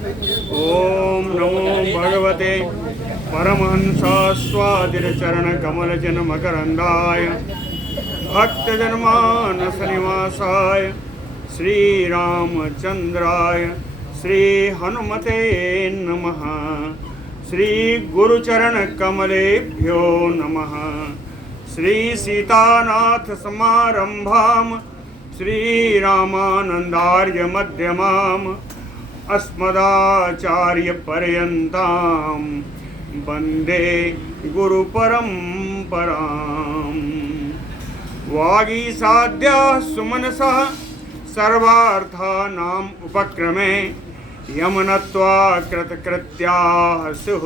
ओम नमो भगवते परमहंसास्वादिरचरणकमलजनमकरन्दाय भक्तजनमानसनिवासाय श्रीरामचन्द्राय श्रीहनुमते नमः। श्रीगुरुचरणकमलेभ्यो नमः। श्रीसीतानाथसमारम्भां श्रीरामानन्दार्यमध्यमाम् अस्मदाचार्यपर्यन्तां वन्दे गुरुपरम्पराम्। वागीसाद्याः सुमनसः सर्वार्थानाम् उपक्रमे यमनत्वा कृतकृत्याः स्युः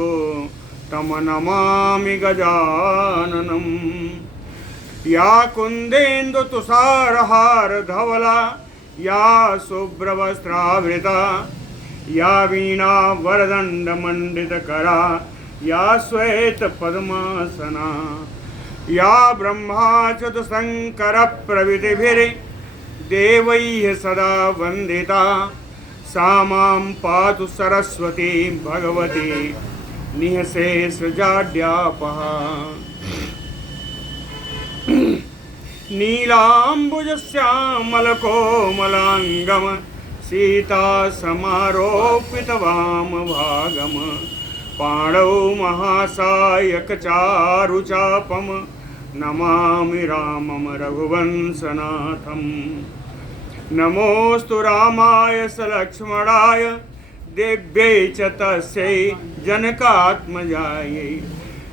तं नमामि गजाननम्। या कुन्देन्दुतुषारहारधवला या शुभ्रवस्त्रावृता या वीणा वरदण्डमण्डितकरा या श्वेतपद्मासना या ब्रह्मा चतुशङ्करप्रभृतिभिर्देवैः सदा वन्दिता सा मां पातु सरस्वती भगवती निःशेषजाड्यापहा। नीलाम्बुजश्यामलकोमलाङ्गम सीतासमारोपितवामभागम पाणौ महासायकचारुचापम नमामि रामं रघुवंशनाथम्। नमोऽस्तु रामाय सलक्ष्मणाय देव्यै च तस्यै जनकात्मजायै।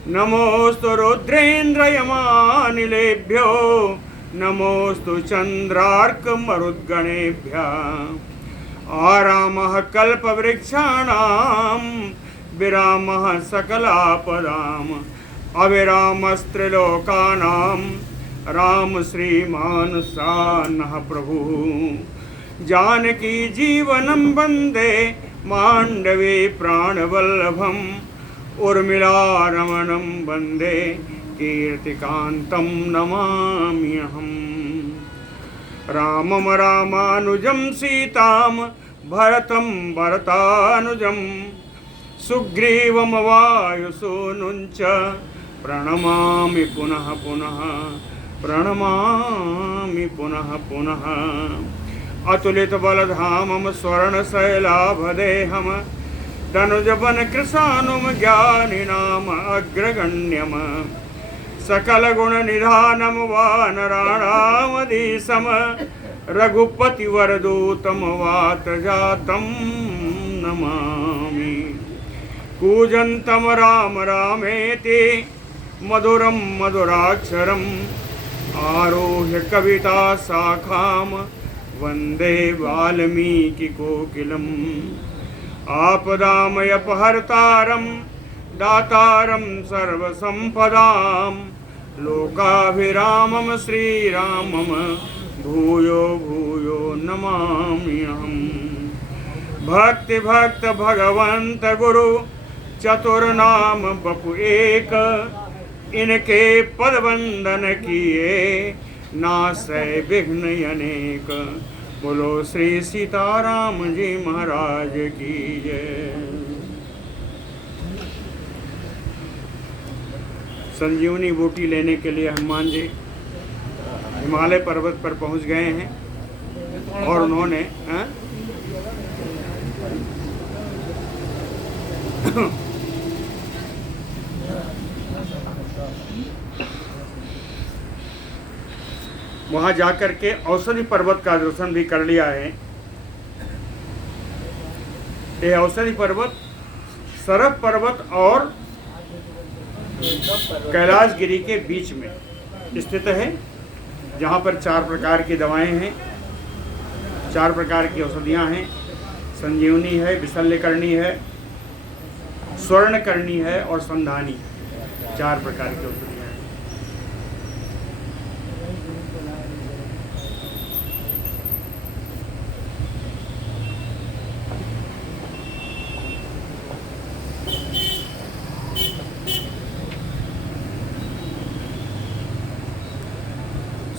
नमोऽस्तु रुद्रेन्द्रयमानिलेभ्यो नमोऽस्तु चन्द्रार्कमरुद्गणेभ्यः। आरामः कल्पवृक्षाणां विरामः सकलापदाम् अविरामस्त्रिलोकानां राम श्रीमान् सान्नः प्रभुः। जानकी जीवनं वन्दे माण्डवे प्राणवल्लभम् उर्मिलारमणं वन्दे कीर्तिकान्तं नमाम्यहम्। रामं रामानुजं सीतां भरतं भरतानुजं सुग्रीवं वायुसूनुं च प्रणमामि पुनः पुनः प्रणमामि पुनः पुनः। अतुलितबलधामं स्वर्णशैलाभदेहं धनुजवन कृशानुम ज्ञानिनाम अग्रगण्यम सकलगुणनिधानं वानराणामधीशम रघुपतिवरदूतं वातजातं नमामि। कूजन्तं राम रामेति मधुरं मधुराक्षरम् आरोह्य कविता शाखां वन्दे वाल्मीकिकोकिलम्। आपदामयपहर्तारं दातारं सर्वसम्पदां लोकाभिरामं श्रीरामं भूयो भूयो नमाम्यहम्। भक्ति भक्त भगवंत गुरु चतुर्नाम बपु एक इनके पद वंदन किए नासै विघ्न अनेक। बोलो श्री सीताराम जी महाराज की जय। संजीवनी बूटी लेने के लिए हनुमान जी हिमालय पर्वत पर पहुंच गए हैं और उन्होंने वहां जाकर के औषधि पर्वत का दर्शन भी कर लिया है। यह औषधि पर्वत सरफ पर्वत और कैलाशगिरी के बीच में स्थित है, जहाँ पर 4 प्रकार की दवाएं हैं, 4 प्रकार की औषधियाँ हैं। संजीवनी है, विशल्यकरणी है, स्वर्णकरणी है और संधानी, 4 प्रकार की औषधियाँ हैं।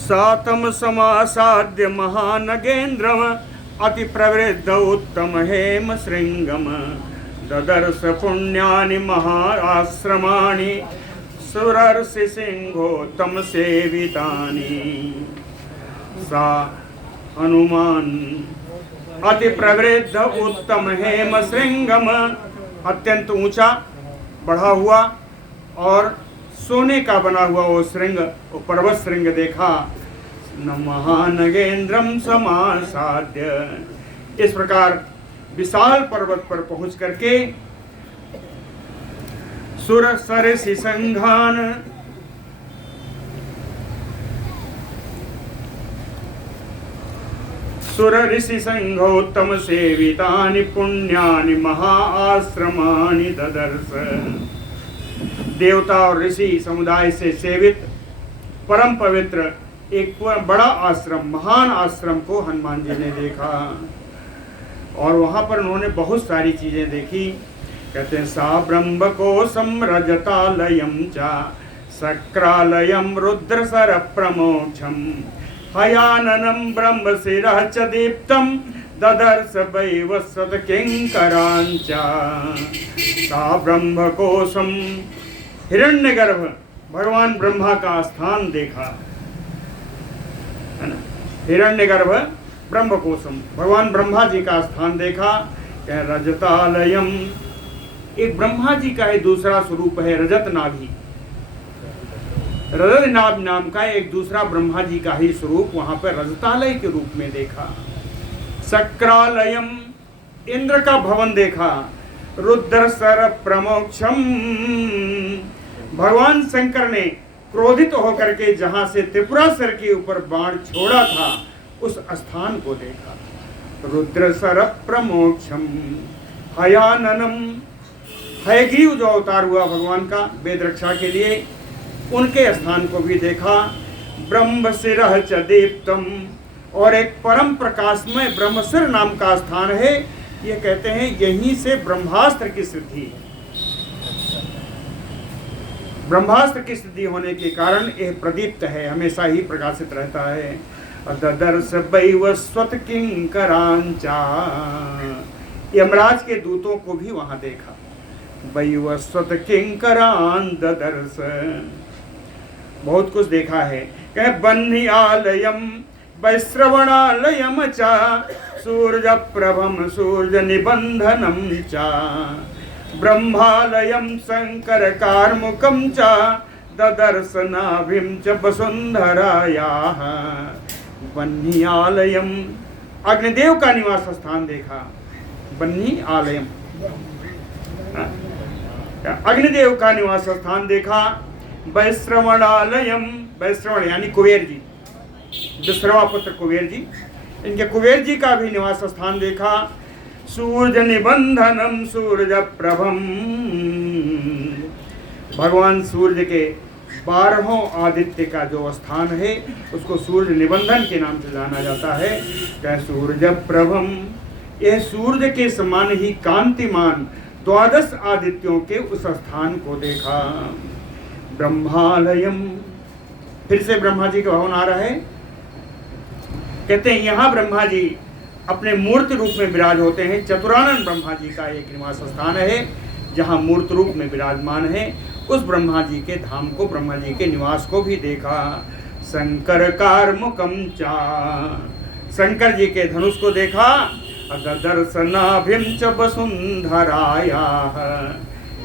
सातम समासाद्य महानगेन्द्रम अति प्रवृद्ध उत्तम हेम श्रृंगम ददर्श पुण्यानि महाश्रमाणि सुरर्षि सिंहोत्तम सेवितानि। सा हनुमान अति प्रवृद्ध उत्तम हेम श्रृंगम, अत्यंत ऊंचा बढ़ा हुआ और सोने का बना हुआ वो श्रृंग, वो पर्वत श्रृंग देखा। न महानगेंद्रम समासाद्य, इस प्रकार विशाल पर्वत पर पहुंच करके सुर सरसि संघान, सुर ऋषि संघोत्तम सेवितानि पुण्यानि महाआश्रमानि ददर्श। देवता और ऋषि समुदाय से सेवित परम पवित्र एक बड़ा आश्रम, महान आश्रम को हनुमान जी ने देखा और वहां पर उन्होंने बहुत सारी चीजें देखी। कहते हैं सा ब्रह्म कोशम रजतालयम चा सक्रालयम रुद्रसर प्रमोक्षम हयाननम ब्रह्म शिरः च दीप्तम ददर्श वैवस्वत किंकरांचा। सा ब्रह्म कोशम, हिरण्यगर्भ भगवान ब्रह्मा का स्थान देखा, है ना। हिरण्यगर्भ ब्रह्म कोशम, भगवान ब्रह्मा जी का स्थान देखा। कह रजतालयम, एक ब्रह्मा जी का ही दूसरा स्वरूप है रजत नाभि, रजत नाभ नाम का एक दूसरा ब्रह्मा जी का ही स्वरूप वहां पर रजतालय के रूप में देखा। सक्रालयम, इंद्र का भवन देखा। रुद्रसर प्रमोक्षम, भगवान शंकर ने क्रोधित होकर के जहां से त्रिपुरासुर के ऊपर बाण छोड़ा था उस स्थान को देखा। रुद्रसर प्रमोक्षम हयाननम, हयग्रीव जो अवतार हुआ भगवान का वेद रक्षा के लिए, उनके स्थान को भी देखा। ब्रह्म शिरः च दीप्तम, और एक परम प्रकाशमय ब्रह्मशिर नाम का स्थान है। ये कहते हैं यहीं से ब्रह्मास्त्र की सिद्धि, ब्रह्मास्त्र की सिद्धि होने के कारण यह प्रदीप्त है, हमेशा ही प्रकाशित रहता है। ददर्श वैवस्वत किंकरांचा, यमराज के दूतों को भी वहां देखा। वैवस्वत किंकरान ददर्श, बहुत कुछ देखा है। कह बन्ही आलयम वैश्रवणालयम चा सूर्य प्रभम सूर्य निबंधनम चा ब्रह्मालयम शंकर कार्मुकम चा ददर्श नाभिम च वसुंधरायाः। बन्ही आलयम, अग्निदेव का निवास स्थान देखा। बन्ही आलयम, अग्निदेव का निवास स्थान देखा। वैश्रवणालयम, वैश्रवण यानी कुबेर जी, विश्रवा पुत्र कुबेर जी, इनके कुबेर जी का भी निवास स्थान देखा। सूर्य निबंधनम सूर्य प्रभम, भगवान सूर्य के 12 आदित्य का जो स्थान है उसको सूर्य निबंधन के नाम से जाना जाता है। क्या सूर्य प्रभम, यह सूर्य के समान ही कांतिमान 12 आदित्यों के उस स्थान को देखा। ब्रह्मालयम, फिर से ब्रह्मा जी का भवन आ रहा है। कहते हैं यहाँ ब्रह्मा जी अपने मूर्त रूप में विराज होते हैं। चतुरानन ब्रह्मा जी का एक निवास स्थान है जहाँ मूर्त रूप में विराजमान है। उस ब्रह्मा जी के धाम को, ब्रह्मा जी के निवास को भी देखा। शंकर कार्मुकम चा, शंकर जी के धनुष को देखा। दर्शनाभिम च वसुंधरायाः,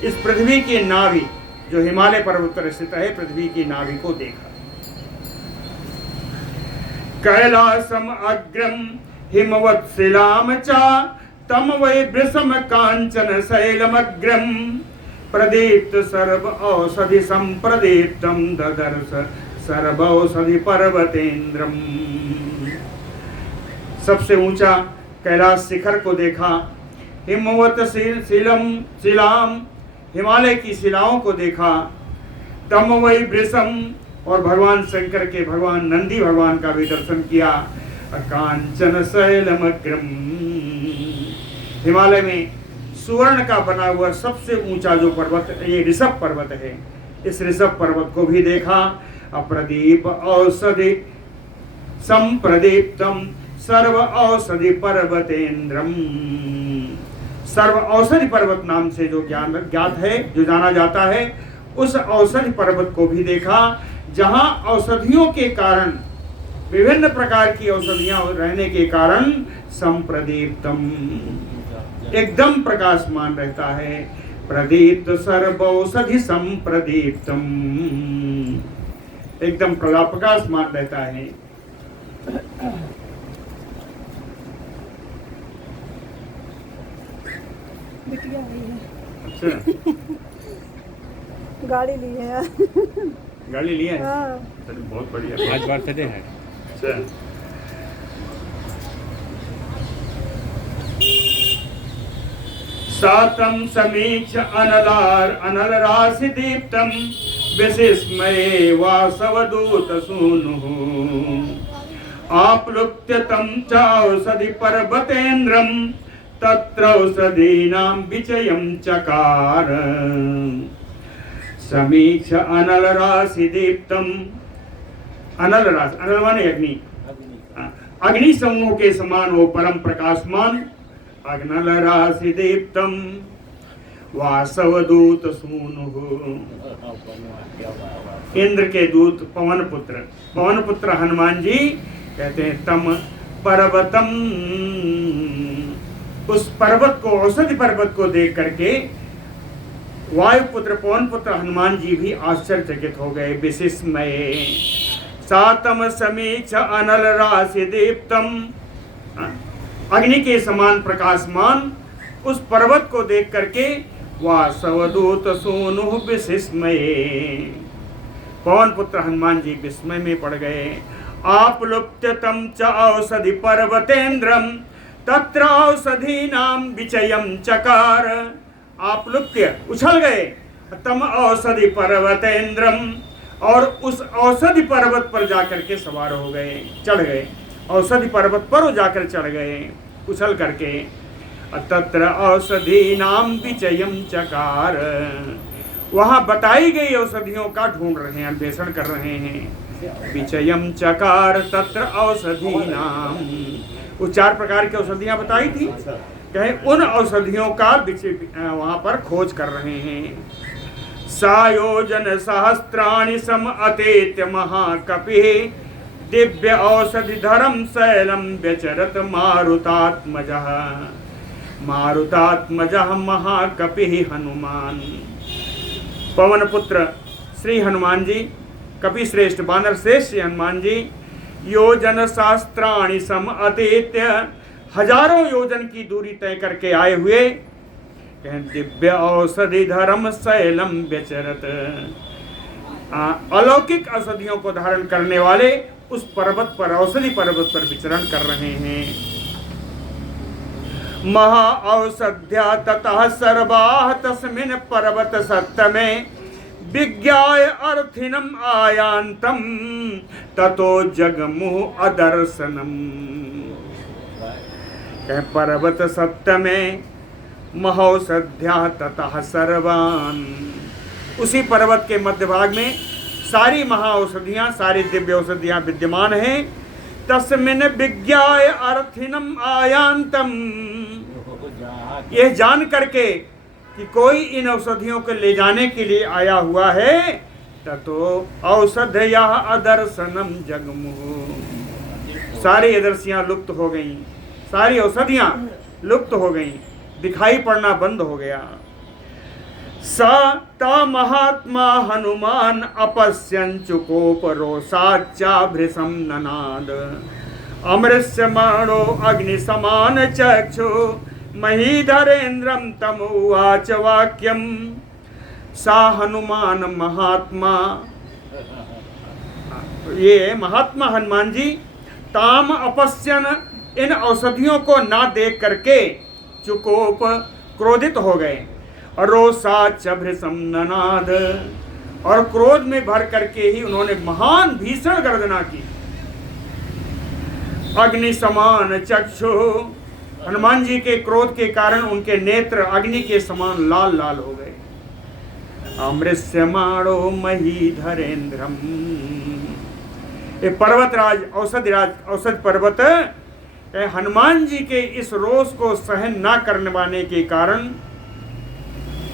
इस पृथ्वी की नाभि जो हिमालय पर्वत पर स्थित है, पृथ्वी की नाभि को देखा। कैलासम अग्रम हिमवत्शिलाम चा तम वै वृषम कांचन शैलमग्रम प्रदीप्त सर्व औषधि संप्रदीप्तम ददर्श सर्व औषधि पर्वतेन्द्रम। सबसे ऊंचा कैलाश शिखर को देखा। हिमवत शिलाम, हिमालय की शिलाओं को देखा। तम वै वृषम, और भगवान शंकर के भगवान नंदी भगवान का भी दर्शन किया। कांचन शैलमग्रम, हिमालय में सुवर्ण का बना हुआ सबसे ऊंचा जो पर्वत, ये ऋषभ पर्वत है, इस ऋषभ पर्वत को भी देखा। अप्रदीप औषधि संप्रदीप्तम, सर्व औषधि पर्वतेन्द्रम, सर्व औषधि पर्वत नाम से जो ज्ञात है, जो जाना जाता है, उस औषधि पर्वत को भी देखा, जहां औषधियों के कारण, विभिन्न प्रकार की औषधियां रहने के कारण संप्रदीप्तम, एकदम प्रकाशमान रहता है। प्रदीप्त सर्वौषधि संप्रदीप्तम, एकदम प्रकाशमान रहता है। बिटिया आई है। अच्छा गाड़ी ली है। गाड़ी लिया है? हाँ। चलो बहुत बढ़िया। आज बर्थडे है। अच्छा, सातम समीक्ष अनल राशि दीप्तम विशिस्मये वासवदूत सूनुः आप्लुप्त्य तं चौषधि पर्वतेन्द्रम तत्र औषधीनां विचयं चकार। समीक्ष अनल राशि दीप्तम, अनल राशि, अनल माने अग्नि, अग्नि समूह के समान वो परम प्रकाशमान, अग्नल राशि दीप्तम वासवदूत सूनुः, इंद्र के दूत पवन पुत्र हनुमान जी कहते हैं तम पर्वतम, उस पर्वत को, औषधि पर्वत को देख करके वायुपुत्र पवन पुत्र हनुमान जी भी आश्चर्यचकित हो गए। विशिस्मये सातम समीक्ष अनल राशि दीप्तम, अग्नि के समान प्रकाशमान उस पर्वत को देख करके वासवदूत सूनु विशिस्मये, पवन पुत्र हनुमान जी विस्मय में पड़ गए। आप्लुप्त्य तं च औषधि पर्वतेन्द्रम तत्र औषधीनां विचयं चकार। आप्लुप्त्य उछल गए, तम औषधि पर्वतेन्द्रम, और उस औषधि पर्वत पर जाकर के सवार हो गए, चढ़ गए, औषधि पर्वत पर जाकर चढ़ गए उछल करके। तत्र औषधीनां विचयं चकार, वहां बताई गई औषधियों का ढूंढ रहे हैं, अन्वेषण कर रहे हैं। विचयं चकार तत्र औषधीनां, वो 4 प्रकार की औषधियां बताई थी, कहे उन औषधियों का वहां पर खोज कर रहे हैं। सायोजन सहस्त्राणि सम अतेत्य महाकपिः दिव्य औषधि धरम शैलम व्यचरत मारुतात्मजः, मारुतात्मजः महाकपिः हनुमान। पवन पुत्र श्री हनुमान जी, कपि श्रेष्ठ वानर श्रेष्ठ हनुमान जी, योजन शास्त्राणि सम अतीत्य, हजारों योजन की दूरी तय करके आए हुए, दिव्य औषधि धर्म शैलम व्यचरत, अलौकिक औषधियों को धारण करने वाले उस पर्वत पर, औषधि पर्वत पर विचरण कर रहे हैं। महा औषध्या ततः सर्वाः तस्मिन् पर्वत सत्तमे विज्ञाय अर्थिनम आयांतम ततो जगमुः अदर्शनम। पर्वत सत्तमे महौषध्या ततः सर्वान्, उसी पर्वत के मध्य भाग में सारी महाऔषधियां, सारी दिव्य औषधियां विद्यमान हैं। तस्मिन् विज्ञाय अर्थिनम आयांतम, यह जान करके कि कोई इन औषधियों को ले जाने के लिए आया हुआ है, ततो औषधया अदर्शनम जगमुः, सारी अदर्शियां लुप्त हो गईं, सारी औषधियां लुप्त हो गईं, दिखाई पड़ना बंद हो गया। स ता महात्मा हनुमान अपश्यन् चुकोप रोषाच्चाभृशं ननाद, अमृष्यमाणो अग्नि समान चक्षु महीधरेन्द्रं तमुवाच वाक्यम। सा हनुमान महात्मा, ये महात्मा हनुमान जी ताम अपश्यन, इन औषधियों को ना देख करके चुकोप क्रोधित हो गए, रोषाच भृशं ननाद, और क्रोध में भर करके ही उन्होंने महान भीषण गर्जना की। अग्नि समान चक्षु, हनुमान जी के क्रोध के कारण उनके नेत्र अग्नि के समान लाल लाल हो गए। अमृष्यमाणो महीधरेन्द्रम, ये पर्वतराज औषधि पर्वत हनुमान जी के इस रोष को सहन ना करने पाने के कारण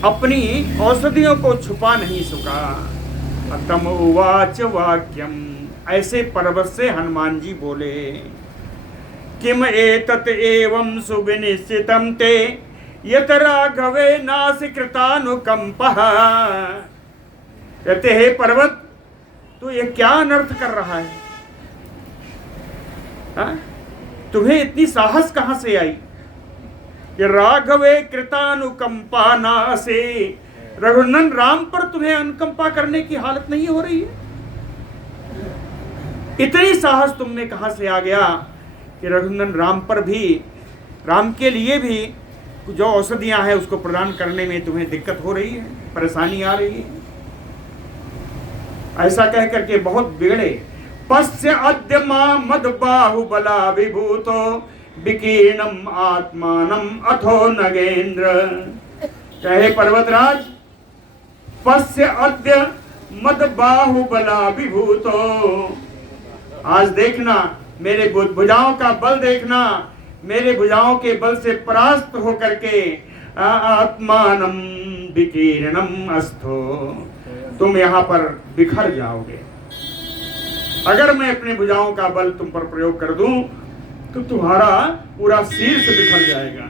अपनी औषधियों को छुपा नहीं सका। तम उवाच वाक्यम, ऐसे पर्वत से हनुमान जी बोले, किम एतत् एवं सुविनिश्चितम ते यत राघवे नासिकृतानुकंपः। कहते हे पर्वत, तू ये क्या अनर्थ कर रहा है? हा? तुम्हें इतनी साहस कहां से आई कि राघवे कृतानुकंपा नासे, रघुनंदन राम पर तुम्हें अनुकंपा करने की हालत नहीं हो रही है? इतनी साहस तुमने कहां से आ गया कि रघुनंदन राम पर भी, राम के लिए भी जो औषधियां हैं उसको प्रदान करने में तुम्हें दिक्कत हो रही है, परेशानी आ रही है? ऐसा कह करके बहुत बिगड़े। पश्य अद्य मां मद बाहुबला विभूतो विकीर्णम आत्मानम अथो नगेंद्र। कहे पर्वतराज, पश्य अद्य मद बाहुबला विभूतो, आज देखना मेरे भुजाओं का बल, देखना मेरे भुजाओं के बल से परास्त होकर के आत्मानम विकीर्णम अस्थो, तुम यहां पर बिखर जाओगे। अगर मैं अपने भुजाओं का बल तुम पर प्रयोग कर दूं तो तुम्हारा पूरा शीर्ष बिखर जाएगा।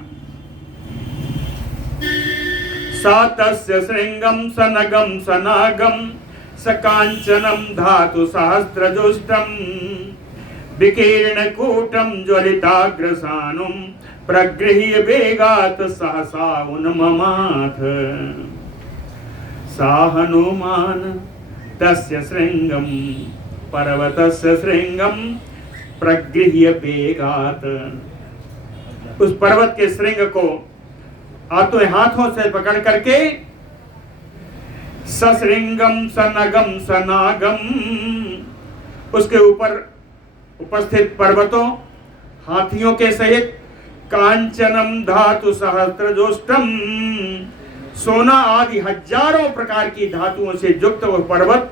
सातस्य श्रृंगम सनगम सनागम सकांचनम धातु सहस्त्रजुष्टम विकीर्ण कूटम ज्वलिताग्रसानुम प्रगृह्य वेगात सहसा उन्ममाथ। सा हनुमान तस्य श्रृंगम पर्वतस्य श्रृंगम प्रगृह्य वेगात। उस पर्वत के श्रृंग को अपने हाथों से पकड़ करके सश्रृंगम सनगम सनागम, उसके ऊपर उपस्थित पर्वतों हाथियों के सहित, कांचनम धातु सहस्त्रजोष्टम, सोना आदि हजारों प्रकार की धातुओं से युक्त वह पर्वत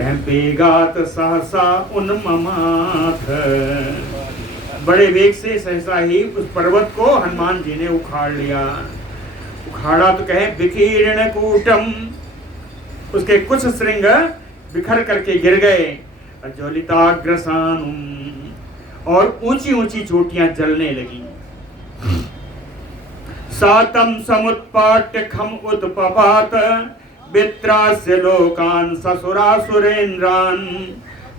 वेगात सहसा उन्ममाथ, बड़े वेग से सहसा ही उस पर्वत को हनुमान जी ने उखाड़ लिया। उखाड़ा तो कहे विकीर्ण कूटम, उसके कुछ श्रृंग बिखर करके गिर गए। ज्वलिताग्रसानुम, और ऊंची ऊंची चोटियां जलने लगी। सातम समुत्पाट्य खम उत्पपात वित्रास्य लोकान ससुरासुरेन्द्रान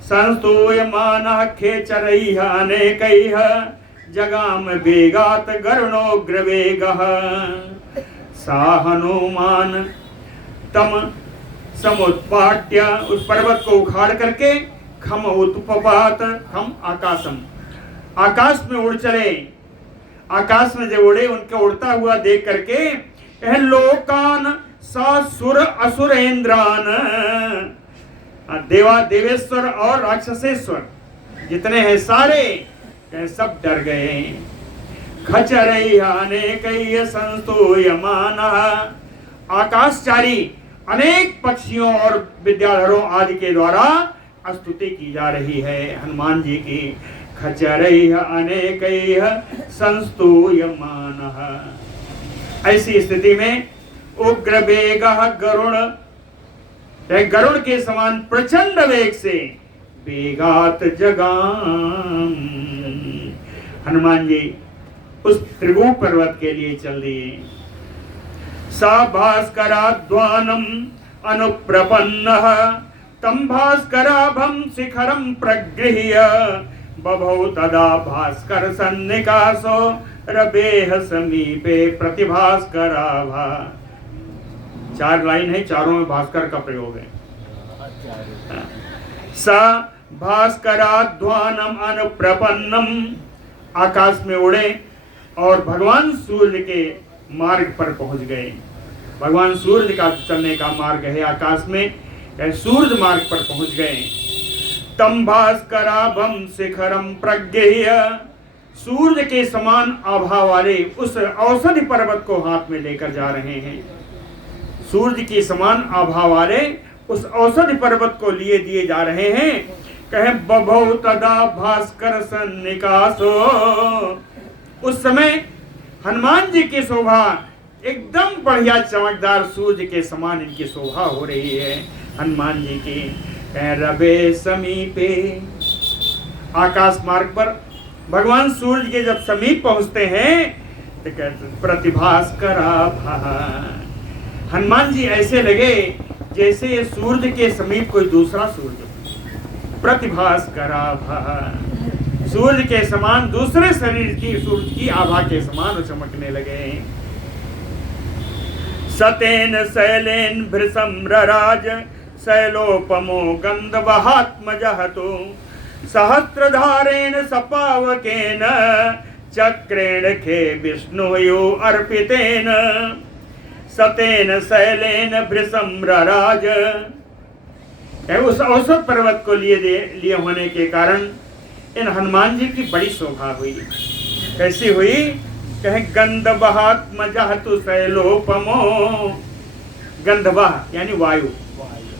संस्तूयमानः खेचरैः अनेकैः जगाम वेगात गरुणोग्रवेगः। सा हनुमान तम समुत्पाट्य, उस पर्वत को उखाड़ करके, खम उत्पपात, खम आकाशम, आकाश में उड़ चले। आकाश में जब उड़े, उनके उड़ता हुआ देख करके लोकान ससुर असुरेन्द्रान, देवा देवेश्वर और राक्षसेश्वर जितने हैं सारे सब डर गए। खचरैः अनेकैः संस्तूयमानः, आकाशचारी अनेक पक्षियों और विद्याधरों आदि के द्वारा स्तुति की जा रही है हनुमान जी की। खचरैः अनेकैः संस्तूयमानः, ऐसी स्थिति में उग्र वेगः गरुण, गरुड़ के समान प्रचंड वेग से वेगात जगाम, हनुमान जी उस त्रिभुवन पर्वत के लिए चल दिए। सा भास्कराध्वानम अनुप्रपन्नः तम भास्कराभं शिखरं प्रगृह्य बभौ तदा भास्कर सन्निकासो रवेह समीपे प्रतिभास्कराभा। 4 लाइन है, चारों में भास्कर का प्रयोग है। सा भास्कराध्वानम अनुप्रपन्नम, आकाश में उड़े और भगवान सूर्य के मार्ग पर पहुंच गए। भगवान सूर्य का चलने का मार्ग है आकाश में, सूर्य मार्ग पर पहुंच गए। तम भास्कराभं शिखरम प्रगृह्य, सूर्य के समान आभा वाले उस औषधि पर्वत को हाथ में लेकर जा रहे हैं। सूर्य के समान आभा वाले उस औषधि पर्वत को लिए दिए जा रहे हैं। कहे बभौ तदा भास्कर सन्निकासो। उस समय हनुमान जी की शोभा एकदम बढ़िया चमकदार सूर्य के समान इनकी शोभा हो रही है हनुमान जी की। रवे समीपे, आकाश मार्ग पर भगवान सूर्य के जब समीप पहुंचते हैं तो कहते प्रतिभास करा। हनुमान जी ऐसे लगे जैसे ये सूर्य के समीप कोई दूसरा सूर्य, प्रतिभास करा। सूर्य के समान दूसरे शरीर की सूर्य की आभा के समान चमकने लगे। सतेन शैलेन भृशम्रराज शैलोपमो गंधवहात्मजहतो सहस्रधारेण सपावकेन चक्रेण खे विष्णुयो अर्पितेन। सतेन शैलेन भृशम्रराज, उस औसत पर्वत को लिए होने के कारण इन हनुमान जी की बड़ी शोभा हुई। कैसी हुई? कहे गंधवहात्मजहतु शैलोपमो। गंधवह यानी वायु,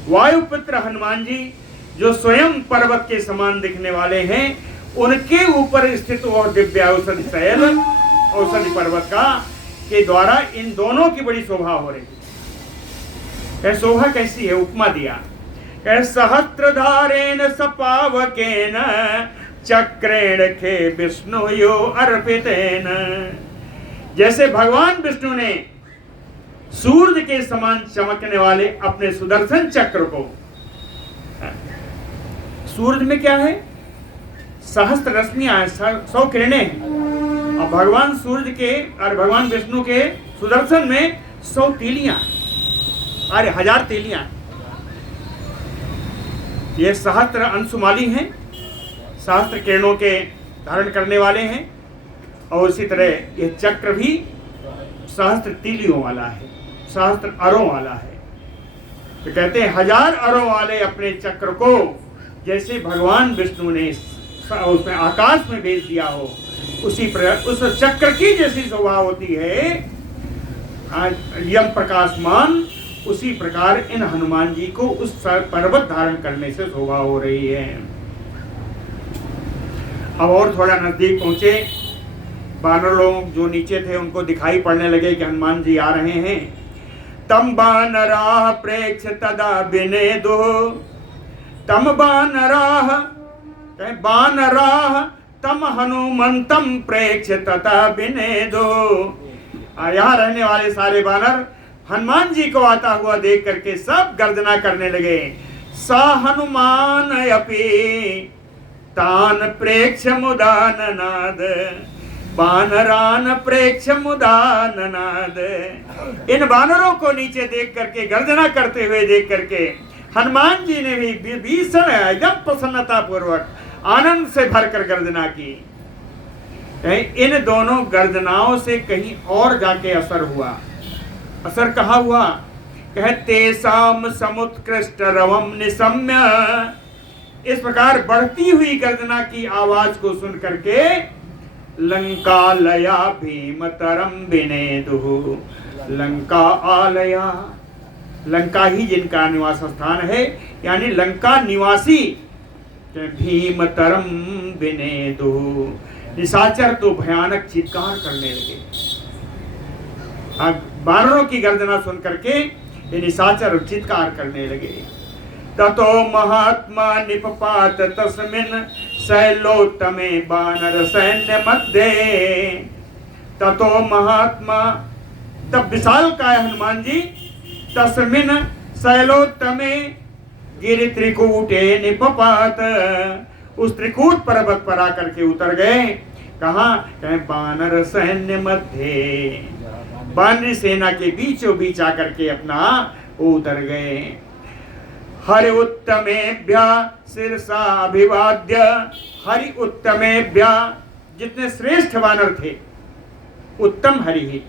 वायुपुत्र हनुमान जी जो स्वयं पर्वत के समान दिखने वाले हैं, उनके ऊपर स्थित वह दिव्य औषधि शैल, औषधि पर्वत का के द्वारा इन दोनों की बड़ी शोभा हो रही है। शोभा कैसी है? उपमा दिया, सहस्त्रधारेण सपावकेन चक्रेण खे विष्णुयो अर्पितेन। जैसे भगवान विष्णु ने सूर्य के समान चमकने वाले अपने सुदर्शन चक्र को, सूर्य में क्या है? सहस्त्र रश्मियां हैं, 100 किरणें हैं, और भगवान सूर्य के और भगवान विष्णु के सुदर्शन में 100 तीलियां, अरे 1000 तीलियां। ये सहस्त्र अंशुमाली हैं, सहस्त्र किरणों के धारण करने वाले हैं, और उसी तरह यह चक्र भी सहस्त्र तीलियों वाला है, सहस्त्र अरों वाला है। तो कहते हैं 1000 अरों वाले अपने चक्र को जैसे भगवान विष्णु ने उसमें आकाश में भेज दिया हो, उसी प्रकार उस चक्र की जैसी शोभा होती है यम प्रकाशमान, उसी प्रकार इन हनुमान जी को उस पर्वत धारण करने से शोभा हो रही है। अब और थोड़ा नजदीक पहुंचे, बानर लोग जो नीचे थे उनको दिखाई पड़ने लगे कि हनुमान जी आ रहे हैं। तम बानराह प्रेक्ष तदा विनेदो, तम बानराह तम हनुमंतम प्रेक्ष तथा विनेदो। यहाँ रहने वाले सारे बानर हनुमान जी को आता हुआ देख करके सब गर्जना करने लगे। सा हनुमान अपि तान प्रेक्ष मुदाननाद, बानरान प्रेक्ष मुदाननाद। इन बानरों को नीचे देख करके, गर्जना करते हुए देख करके हनुमान जी ने भी भीषण एकदम प्रसन्नता पूर्वक आनंद से भरकर गर्जना की। इन दोनों गर्जनाओं से कहीं और जाके असर हुआ। असर कहा हुआ? कहते साम समुत्कृष्ट रवम निशम्य। इस प्रकार बढ़ती हुई गर्जना की आवाज को सुन करके लंका लया भीमतरम विनेदुः, लंका आलया, लंका ही जिनका निवास स्थान है, यानी लंका निवासी भीमतरम विनेदुः। निशाचर तो भयानक चित्कार करने लगे। बानरों की गर्जना सुन करके ये निशाचर चित्कार करने लगे। ततो महात्मा निपपात तस्मिन् शैलोत्तमे बानर सैन्य मध्ये। ततो महात्मा, तब विशालकाय हनुमान जी तस्मिन् शैलोत्तमे गिरि त्रिकूटे निपपात, उस त्रिकूट पर्वत पर आकर के उतर गए। कहाँ? कहें बानर सैन्य मध्य, बानरी सेना के बीचों बीच आकर के अपना उतर गए। हरि उत्तमेभ्य शीर्षा अभिवाद्य, हरि उत्तमेभ्य, जितने श्रेष्ठ बानर थे, उत्तम हरि ही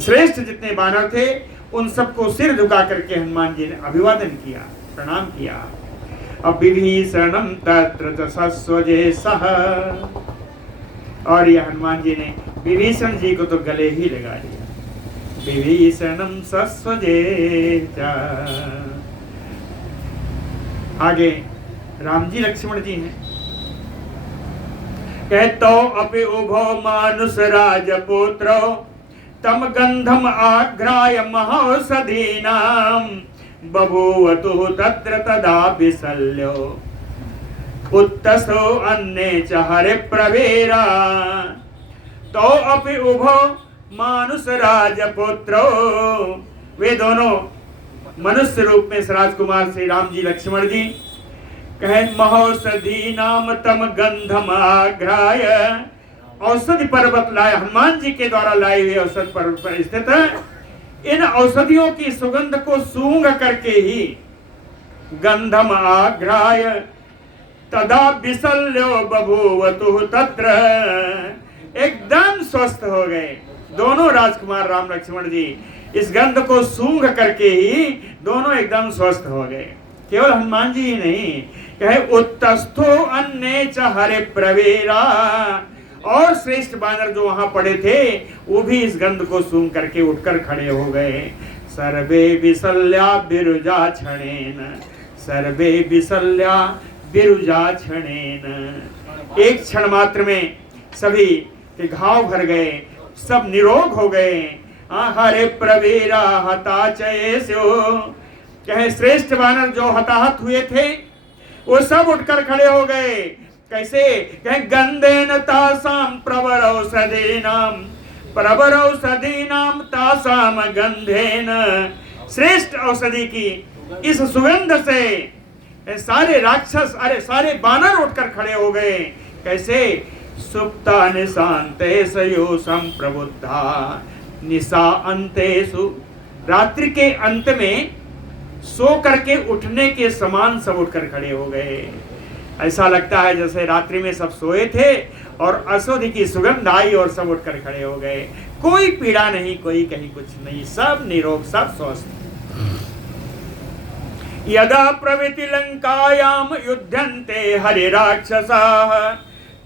श्रेष्ठ जितने बानर थे, उन सबको सिर झुका करके हनुमान जी ने अभिवादन किया, प्रणाम किया। अब विभीषणम तत्र सस्वजे सह, और यह हनुमान जी ने विभीषण जी को तो गले ही लगा लिया। विभीषणम सस्वजे च। आगे राम जी लक्ष्मण जी हैं। कहतो अपि उभो मानुष राजपुत्रो तम गंधम आघ्राय महौषधीनां बभूवतु तत्र तदा विशल्यो उत्तसो अन्ये च हरि प्रवीरा। तो अपि उभो मानुष राजपुत्रो, वे दोनों मनुष्य रूप में राजकुमार श्री राम जी लक्ष्मण जी कहे महौषधि नाम तम गंधम आघ्राय, औषधि पर्वत लाए, हनुमान जी के द्वारा लाए हुए औषध पर्वत पर स्थित इन औषधियों की सुगंध को सूंघ करके ही गंधम आघ्राय तदा विशल्यो बभूवतु तत्र, एकदम स्वस्थ हो गए दोनों राजकुमार राम लक्ष्मण जी। इस गंध को सूंघ करके ही दोनों एकदम स्वस्थ हो गए। केवल हनुमान जी ही नहीं, कहे उत्तस्थो अन्य च हरे प्रवीरा, और श्रेष्ठ बानर जो वहां पड़े थे वो भी इस गंध को सूंघ करके उठकर खड़े हो गए। सर्वे विशल्या बिरुजा क्षणेन, सर्वे विशल्या बिरुजा क्षणेन, एक क्षण मात्र में सभी के घाव भर गए, सब निरोग हो गए। हरे प्रवीरा हताचयेस्यो, कहे श्रेष्ठ वानर जो हताहत हुए थे वो सब उठकर खड़े हो गए। कैसे? कहे गंधेन तासाम प्रवरौषधीनाम, प्रवरौषधीनाम तासाम गंधेन, श्रेष्ठ औषधि की इस सुगंध से सारे राक्षस, अरे सारे बानर उठकर खड़े हो गए। कैसे? सुप्ता निशांतेषु संप्रबुद्धा, निशा अंतेषु, रात्रि के अंत में सो करके उठने के समान सब उठकर खड़े हो गए। ऐसा लगता है जैसे रात्रि में सब सोए थे और औषधि की सुगंध आई और सब उठकर खड़े हो गए। कोई पीड़ा नहीं, कोई कहीं कुछ नहीं, सब निरोग, सब स्वस्थ। यदा प्रभृति लंकायाम युध्यन्ते हरिराक्षसाः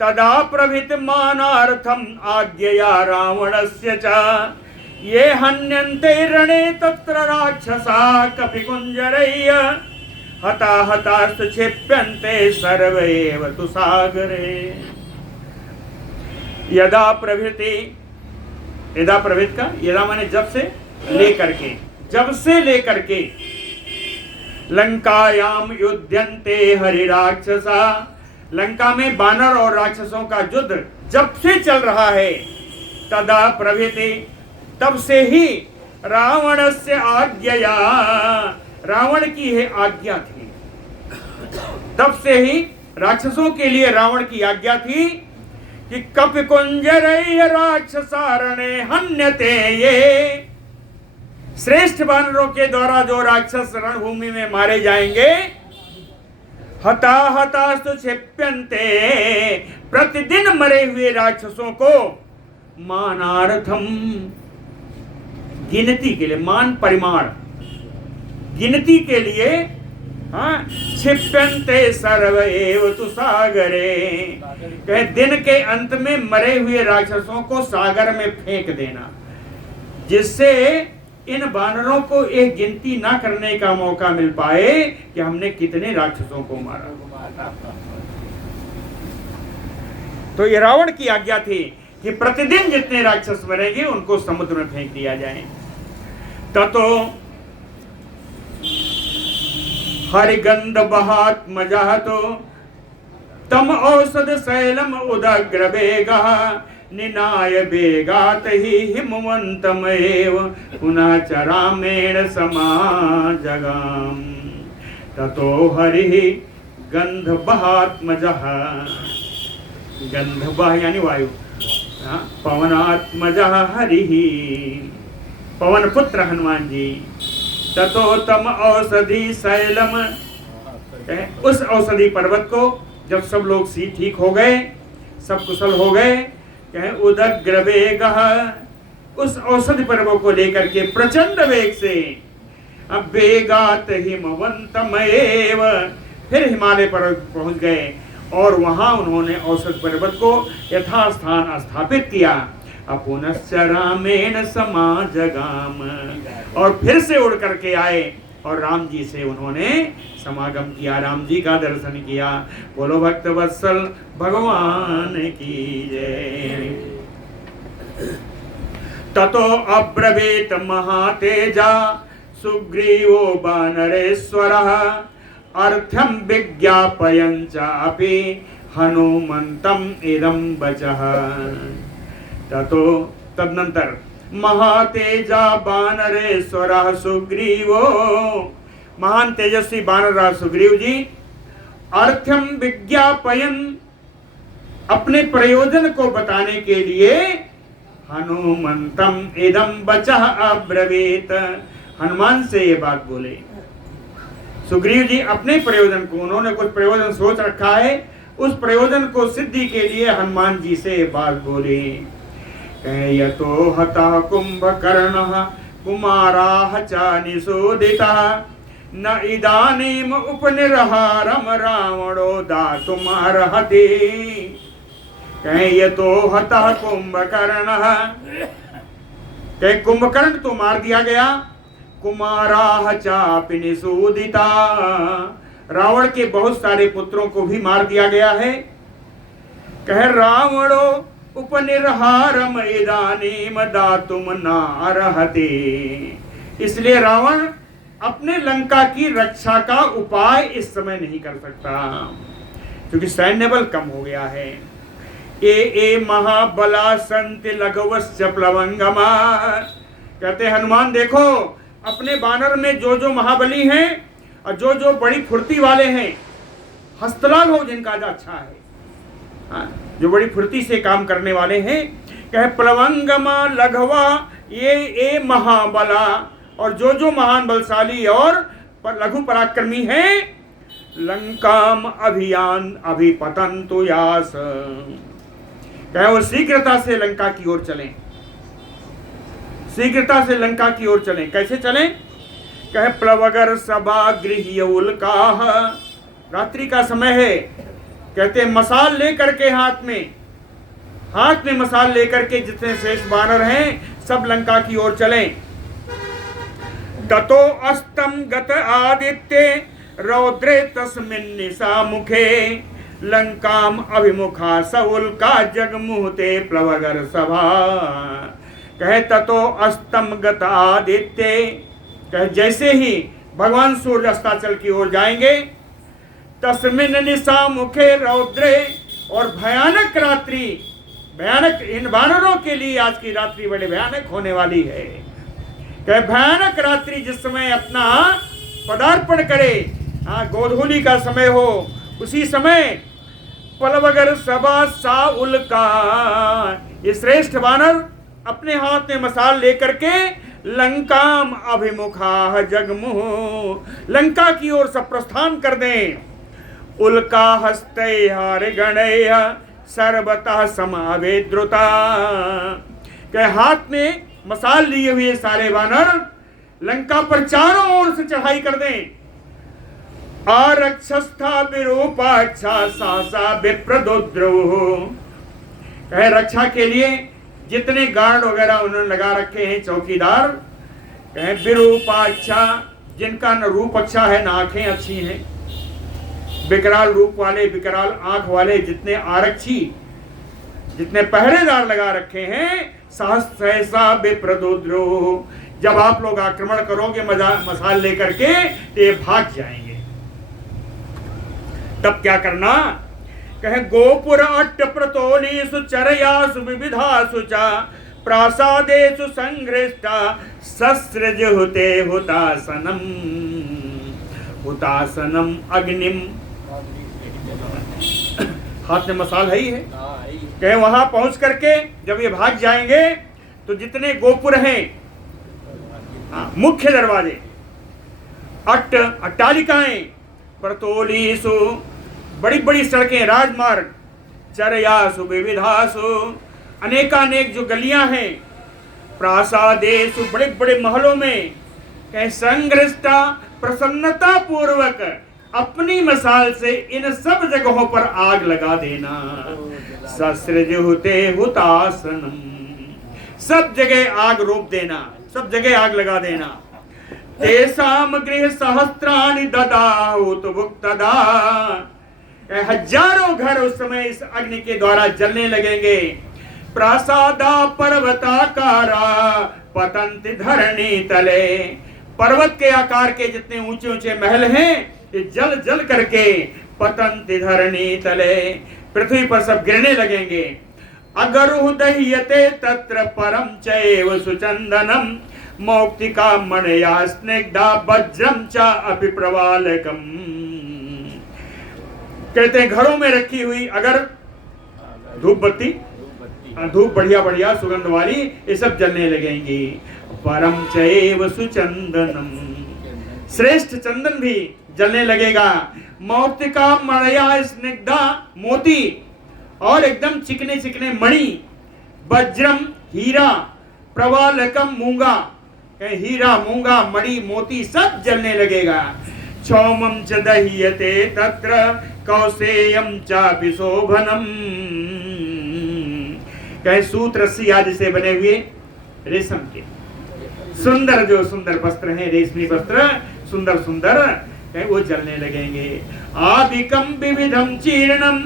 तदा प्रभृति मानार्थम आज्ञया रावणस्य च, ये हन्यन्ते रणे तत्र राक्षसाः कपिकुञ्जरैः हताहतास्तु क्षिप्यन्ते सर्वैव तु सागरे। यदा प्रभृति, यदा प्रभृति का यदा माने जब से लेकर के, जब से लेकर के, लंकायाम युध्यन्ते हरिराक्षसा, लंका में बानर और राक्षसों का युद्ध जब से चल रहा है, तदा प्रभृति, तब से ही रावण से आज्ञया, रावण की है आज्ञा थी, तब से ही राक्षसों के लिए रावण की आज्ञा थी कि कपिकुंजरैः राक्षसारणे हन्यते, ये श्रेष्ठ बानरों के द्वारा जो राक्षस रणभूमि में मारे जाएंगे, हताहतास्तु क्षिप्यन्ते, प्रतिदिन मरे हुए राक्षसों को मानार्थम, गिनती के लिए, मान परिमाण, गिनती के लिए, क्षिप्यन्ते सर्वैव तु सागरे, कहे दिन के अंत में मरे हुए राक्षसों को सागर में फेंक देना, जिससे इन बानरों को एक गिनती ना करने का मौका मिल पाए कि हमने कितने राक्षसों को मारा। तो ये रावण की आज्ञा थी कि प्रतिदिन जितने राक्षस मरेंगे उनको समुद्र में फेंक दिया जाए। ततो हरिगंध बहात्मजहतो तम औषध शैलम उदग्र वेगः निनाय वेगात ही हिमवंतमेव पुनः च रामेण समाजगाम। ततो हरिः गंधबहात्मजः, गंधबह यानी वायु, पवनात्मजः हरिः, पवन पुत्र हनुमान जी। ततो तम औषधि शैलम, उस औषधि पर्वत को जब सब लोग सी ठीक हो गए, सब कुशल हो गए, कहे उदग्र वेगः, उस औषधि पर्वत को लेकर के प्रचंड वेग से, अब वेगात हिमवंतमेव, फिर हिमालय पर्वत पहुंच गए और वहां उन्होंने औषध पर्वत को यथास्थान स्थापित किया। अपुनश्च रामेण समाजगाम, और फिर से उड़ करके आए और राम जी से उन्होंने समागम किया, राम जी का दर्शन किया। बोलो भक्त वत्सल भगवान की जय। ततो अब्रवीत महातेजा सुग्रीवो वानरेश्वरः अर्थं विज्ञापयन् चापि हनुमन्तम् इदं वचः। ततो तदनंतर महातेजा वानरेश्वरः सुग्रीवो, महान तेजस्वी वानरराज सुग्रीव जी अर्थम विज्ञापयन्, अपने प्रयोजन को बताने के लिए हनुमंतम इदम वचः अब्रवीत, हनुमान से ये बात बोले। सुग्रीव जी अपने प्रयोजन को, उन्होंने कुछ प्रयोजन सोच रखा है, उस प्रयोजन को सिद्धि के लिए हनुमान जी से ये बात बोले। यतो हतः कुंभकर्णः कुमाराः च निषोदितः न इदानीम उपनिर्हारम रावणो दातुमर्हति। यतो हतः कुंभकर्णः, कुंभकर्ण तो मार दिया गया, कुमाराः चापि निषोदिता, रावण के बहुत सारे पुत्रों को भी मार दिया गया है। कह रावणो उपनिर्हारम इदानीम दातुम नार्हति, इसलिए रावण अपने लंका की रक्षा का उपाय इस समय नहीं कर सकता, क्योंकि सैन्य बल कम हो गया है। ए महाबला संति लघवश्च प्लवंगमा, कहते हनुमान देखो अपने बानर में जो जो महाबली हैं और जो जो बड़ी फुर्ती वाले हैं, हस्तलाल हो जिनका अच्छा है, जो बड़ी फुर्ती से काम करने वाले हैं, कहे प्लवंगमा लघवा ये महाबला, और जो जो महान बलशाली और लघु पराक्रमी हैं, लंकाम अभियान अभिपतंतु यास, कहे वो शीघ्रता से लंका की ओर चलें, शीघ्रता से लंका की ओर चलें। कैसे चलें? कहे प्लवगर सभा गृह उल्काह, रात्रि का समय है, कहते मसाल लेकर के हाथ में मसाल लेकर के जितने श्रेष्ठ वानर हैं सब लंका की ओर चलें। ततो अस्तम गत आदित्य रौद्रे तस्मिन् निशा मुखे लंकाम अभिमुखा सउल्का जगमुहते प्लवगर सभा। कहे ततो अस्तम गत आदित्य, कहे जैसे ही भगवान सूर्य अस्ताचल की ओर जाएंगे, तस्मिन् निशा मुखे रौद्रे, और भयानक रात्रि, भयानक इन वानरों के लिए आज की रात्रि बड़ी भयानक होने वाली है। कहे भयानक रात्रि जिस समय अपना पदार्पण करे, गोधूली का समय हो, उसी समय प्लवगर सभा सा उल्का, ये श्रेष्ठ वानर अपने हाथ में मसाल लेकर के लंकाम अभिमुखा जगमुह, लंका की ओर सब प्रस्थान कर दें। उल्का हस्ते हार गणय सर्वतः समावेद्रुता, के हाथ में मसाल लिए हुए सारे वानर लंका पर चारों ओर से चढ़ाई कर दें। आरक्षस्था विरूपाक्षा सासा विप्रदोद्रव, कहे रक्षा के लिए जितने गार्ड वगैरह उन्होंने लगा रखे हैं, चौकीदार, कहे विरूपाक्षा, जिनका न रूप अच्छा है न आंखें अच्छी हैं, विकराल रूप वाले, विकराल आंख वाले जितने आरक्षी, जितने पहरेदार लगा रखे हैं, सहसा विप्रदोद्रो, जब आप लोग आक्रमण करोगे मसाल लेकर के तो ये भाग जाएंगे। तब क्या करना? कहे गोपुर अट्ट प्रतोलीसु चरयासु विविधासु च प्रासादेषु संघृष्टा सस्रज हुते हुतासनम हुतासनम अग्निम, हाथ में मसाल है ही है। कहे वहां पहुंच करके जब ये भाग जाएंगे तो जितने गोपुर हैं, मुख्य दरवाजे, अट्टालिकाएं, प्रतोलीसु बड़ी बड़ी सड़कें, राजमार्ग, चरयासु विविधासु अनेकानेक जो गलियां हैं, प्रासादेषु बड़े बड़े महलों में, कहे संघृष्टा प्रसन्नता पूर्वक अपनी मसाल से इन सब जगहों पर आग लगा देना। सस्रज हुते हुतासनम, सब जगह आग रोक देना, सब जगह आग लगा देना। तेषाम गृह सहस्त्राणि ददाहुत भुक्तदा। हजारों घर उस समय इस अग्नि के द्वारा जलने लगेंगे। प्रासादा पर्वताकारा पतंति धरणी तले। पर्वत के आकार के जितने ऊंचे ऊंचे महल हैं ये जल जल करके पतंति धरणी तले पृथ्वी पर सब गिरने लगेंगे। अगरुह दह्यते तत्र परम चैव सुचंदनम मौक्तिका मणया स्निग्धा वज्रम च अपि प्रवालकम। कहते हैं घरों में रखी हुई अगर धूप बत्ती, धूप बढ़िया बढ़िया सुगंध वाली ये सब जलने लगेंगी। परम चैव सुचंदनम, श्रेष्ठ चंदन भी जलने लगेगा। मौक्तिका मणया स्निग्धा, मोती और एकदम चिकने चिकने मणि। वज्रम हीरा, प्रवालकम मूंगा, हीरा मूंगा मणि मोती सब जलने लगेगा। क्षौमम च दह्यते तत्र कौसेयम चापि शोभनम। कहे सूत रस्सी आदि से बने हुए रेशम के सुंदर जो सुंदर वस्त्र हैं, रेशमी वस्त्र सुंदर सुंदर वो जलने लगेंगे। आविकम विविधम चीर्णम,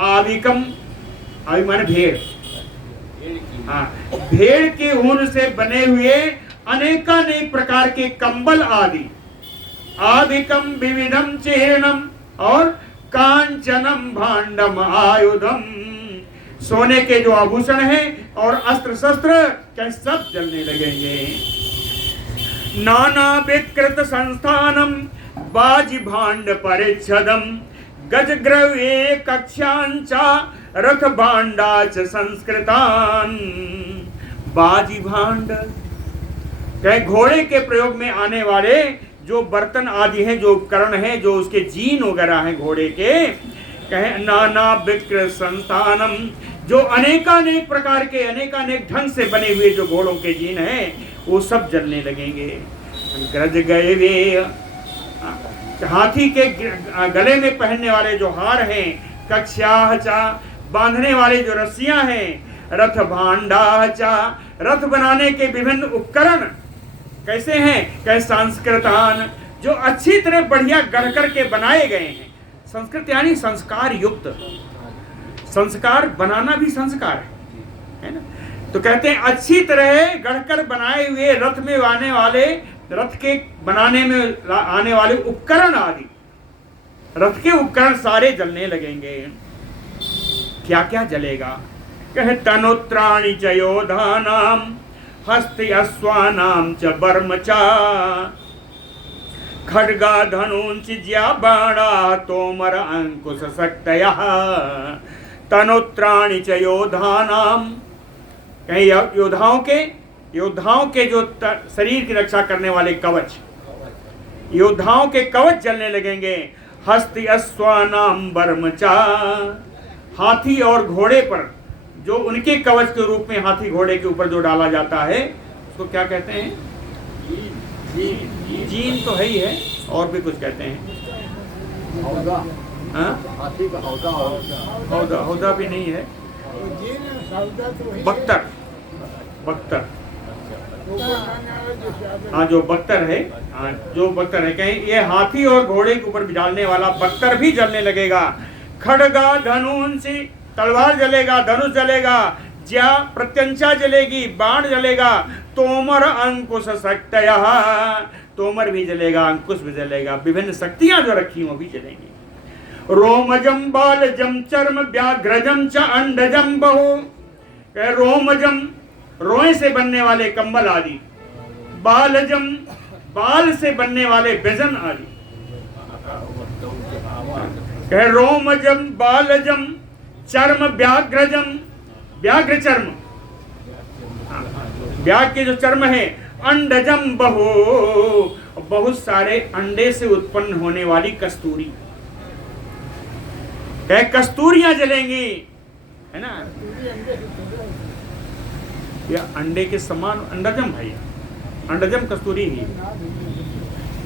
आविकम आवि माने भेड़, हाँ भेड़ के ऊन से बने हुए अनेकानेक प्रकार के कंबल आदि। आविकम विविधम चीर्णम और कांचनम भांडम आयुधम, सोने के जो आभूषण हैं और अस्त्र शस्त्र क्या सब जलने लगेंगे। नाना विकृत संस्थानम बाजी भांड परिच्छदम गजग्रवे कक्षांचा रथ भांडाच संस्कृतान। बाजी भांड कहे घोड़े के प्रयोग में आने वाले जो बर्तन आदि हैं, जो उपकरण हैं, जो उसके जीन वगैरह हैं घोड़े के, कहे नाना विकृत संस्थानम, जो अनेकानेक प्रकार के अनेकानेक ढंग से बने हुए जो घोड़ों के जीन हैं वो सब जलने लगेंगे। ग्रज गए वे, हाथी के गले में पहनने वाले जो हार हैं, कक्षाचा बांधने वाले जो रस्सियां हैं, रथ भांडाचा रथ बनाने के विभिन्न उपकरण कैसे हैं, कहे संस्कृतान जो अच्छी तरह बढ़िया गढ़ करके बनाए गए हैं। संस्कृत यानी संस्कार युक्त, संस्कार बनाना भी संस्कार है ना। तो कहते हैं अच्छी तरह गढ़कर बनाए हुए रथ में आने वाले, रथ के बनाने में आने वाले उपकरण आदि, रथ के उपकरण सारे जलने लगेंगे। क्या क्या जलेगा, कहे तनोत्राणि च योधानाम हस्ति अश्वानाम च बर्म च खड्गा धनुंच ज्या बाणा तोमर अंकुश शक्तयः। तनोत्राणि च योधानाम, कहीं योद्धाओं के जो शरीर की रक्षा करने वाले कवच, योद्धाओं के कवच जलने लगेंगे। हस्ति अश्वानाम बर्म च, हाथी और घोड़े पर जो उनके कवच के रूप में हाथी घोड़े के ऊपर जो डाला जाता है उसको क्या कहते हैं, जीन तो है ही है, और भी कुछ कहते हैं। हाथी का हौदा, हौदा भी नहीं है, बख्तर, बख्तर, हाँ जो बख्तर है, हाँ जो बख्तर है, कहीं ये हाथी और घोड़े के ऊपर डालने वाला बख्तर भी जलने लगेगा। खड्गा धनुंसी, तलवार जलेगा, धनुष जलेगा, ज्या प्रत्यंचा जलेगी, बाण जलेगा। तोमर अंकुश शक्तयः, तोमर भी जलेगा, अंकुश भी जलेगा, विभिन्न शक्तियां जो रखी वो भी जलेंगी। रोमजम बालजम चर्म व्याघ्रजम च अंडजम बहु, रोमजम रोए से बनने वाले कंबल आदि, बालजम बाल से बनने वाले व्यजन आदि, रोमजम बालजम चर्म व्याघ्रजम, व्याघ्र चर्म, व्याघ्र के जो चर्म है, अंडजम बहु, बहुत सारे अंडे से उत्पन्न होने वाली कस्तूरी, कस्तूरियां जलेंगी, है ना। या अंडे के समान अंडजम भाई, अंडजम कस्तूरी ही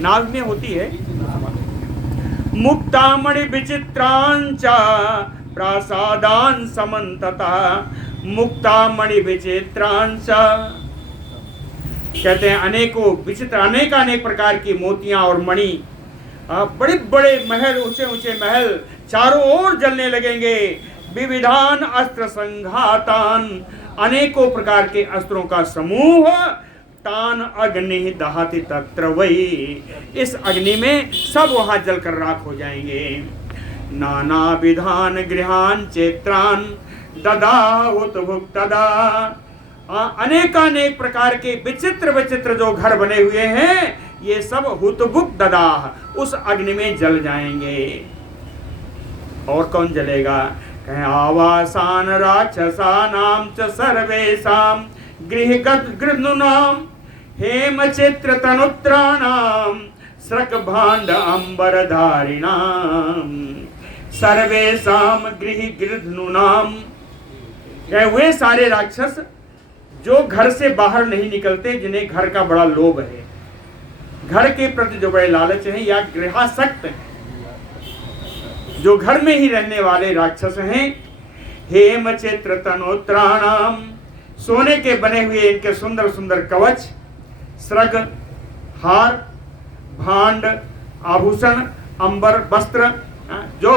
नाग में होती है। मुक्तामणि विचित्रांचा प्रासादान समन्ततः, मुक्तामणि विचित्रांचा कहते हैं अनेकों विचित्र अनेक प्रकार की मोतियां और मणि, बड़े बड़े महल, ऊंचे ऊंचे महल चारों ओर जलने लगेंगे। विविधान अस्त्र संघातान, अनेकों प्रकार के अस्त्रों का समूह। तान अग्नि दहति तत्र वही, इस अग्नि में सब वहां जलकर राख हो जाएंगे। नाना विधान गृहान चेत्रान ददाहुत भुक्तदा, अनेकानेक प्रकार के विचित्र विचित्र जो घर बने हुए हैं ये सब हुतभुक ददाह, उस अग्नि में जल जाएंगे। और कौन जलेगा? कहें आवासान राक्षसानाम च सर्वेषाम गृहगृह्णुनाम हेम चित्र तनुत्राणाम स्रक भांड अंबरधारिणाम सर्वेषाम गृहगृह्णुनाम। वे सारे राक्षस जो घर से बाहर नहीं निकलते, जिन्हें घर का बड़ा लोभ है, घर के प्रति जो बड़े लालच हैं, या गृहासक्त हैं, जो घर में ही रहने वाले राक्षस हैं। हेम चित्र तनोत्राणाम, सोने के बने हुए इनके सुंदर सुंदर कवच, स्रग हार भांड आभूषण अंबर वस्त्र, जो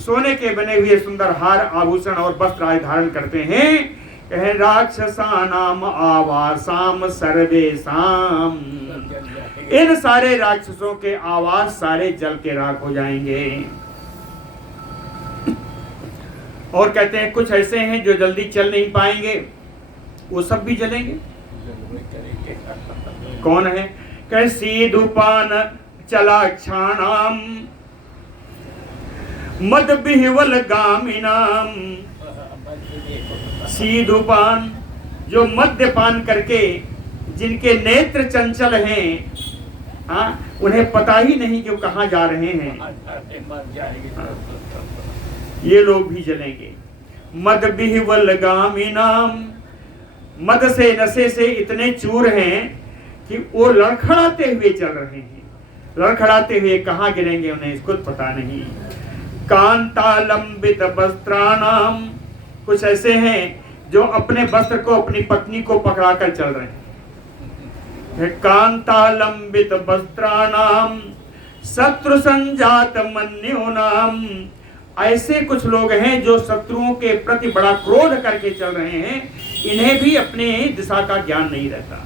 सोने के बने हुए सुंदर हार आभूषण और वस्त्र आदि धारण करते हैं। कहे राक्षसानाम आवासाम सर्वेसाम, इन सारे राक्षसों के आवास सारे जल के राख हो जाएंगे। और कहते हैं कुछ ऐसे हैं जो जल्दी चल नहीं पाएंगे, वो सब भी जलेंगे। कौन है? कहे सीधुपान चला क्षाणाम मद बिहवल गामिनाम, सीधुपान जो मद्यपान करके जिनके नेत्र चंचल हैं, उन्हें पता ही नहीं कि वो कहाँ जा रहे हैं, ये लोग भी जलेंगे। मद बिहवल गामिनाम, मद से नशे से इतने चूर हैं कि वो लड़खड़ाते हुए चल रहे हैं, लड़खड़ाते हुए कहाँ गिरेंगे उन्हें खुद पता नहीं। कांतालंबित वस्त्राणाम, कुछ ऐसे हैं जो अपने वस्त्र को अपनी पत्नी को पकड़ाकर चल रहे हैं। कांतालंबित वस्त्राणाम शत्रु संजात मन्योनाम, ऐसे कुछ लोग हैं जो शत्रुओं के प्रति बड़ा क्रोध करके चल रहे हैं, इन्हें भी अपने दिशा का ज्ञान नहीं रहता।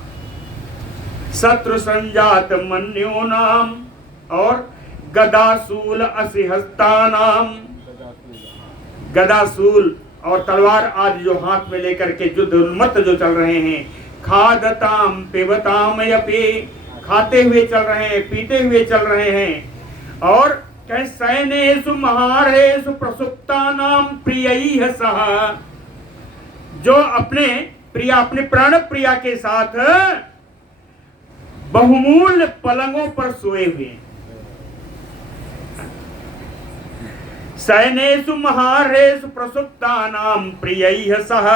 शत्रु संजात मन्योनाम और गदासूल असिहस्तानाम, गदासूल और तलवार आदि जो हाथ में लेकर के युद्ध उन्मत्त जो चल रहे हैं। खादताम पिबताम यपि, खाते हुए चल रहे हैं, पीते हुए चल रहे हैं। और कह सैनेषु महारेषु प्रसुप्तानाम प्रियैः सह, जो अपने प्रिया अपने प्राण प्रिया के साथ बहुमूल्य पलंगों पर सोए हुए हैं। सैनेषु महारेषु प्रसुप्तानाम प्रियैः सह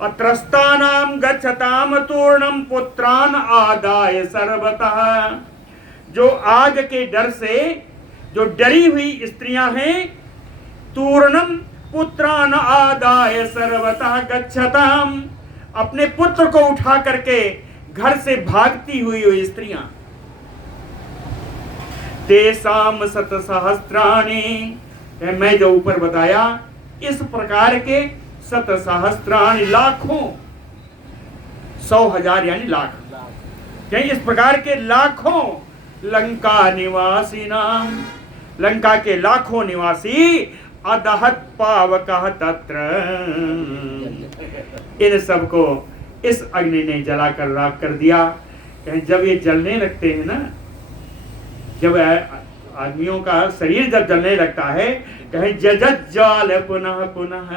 अत्रस्तानाम गच्छताम तूर्णम पुत्रान आदाय सर्वतः, जो आग के डर से जो डरी हुई स्त्रियां हैं, तूर्णम पुत्रान आदाय सर्वतः गच्छताम, अपने पुत्र को उठा करके घर से भागती हुई स्त्रियां। तेसाम शतसहस्राणि, मैं जो ऊपर बताया इस प्रकार के शतसहस्राणि, लाखों, 100,000 यानी लाख, इस प्रकार के लाखों लंका निवासी नाम, लंका के लाखों निवासी अदहत पावकः तत्र, इन सबको इस अग्नि ने जलाकर राख कर दिया। जब ये जलने लगते हैं ना, जब आदमियों का शरीर जब जलने लगता है, कहे जजत ज्वाल पुनः पुनः,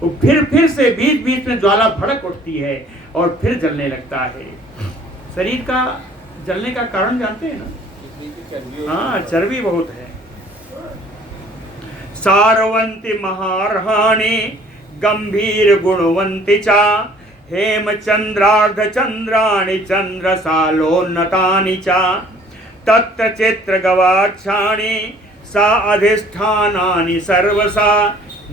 वो फिर से बीच बीच में ज्वाला भड़क उठती है और फिर जलने लगता है। शरीर का जलने का कारण जानते हैं ना? हाँ, चर्बी बहुत है। सारवंती महारहाणी गंभीर गुणवंती चा, हेम चंद्रार्ध चंद्राणि चंद्रसालोन्नतानि चा, तत्र चित्र गवाक्षाणि सा अधिष्ठानानि सर्वसा,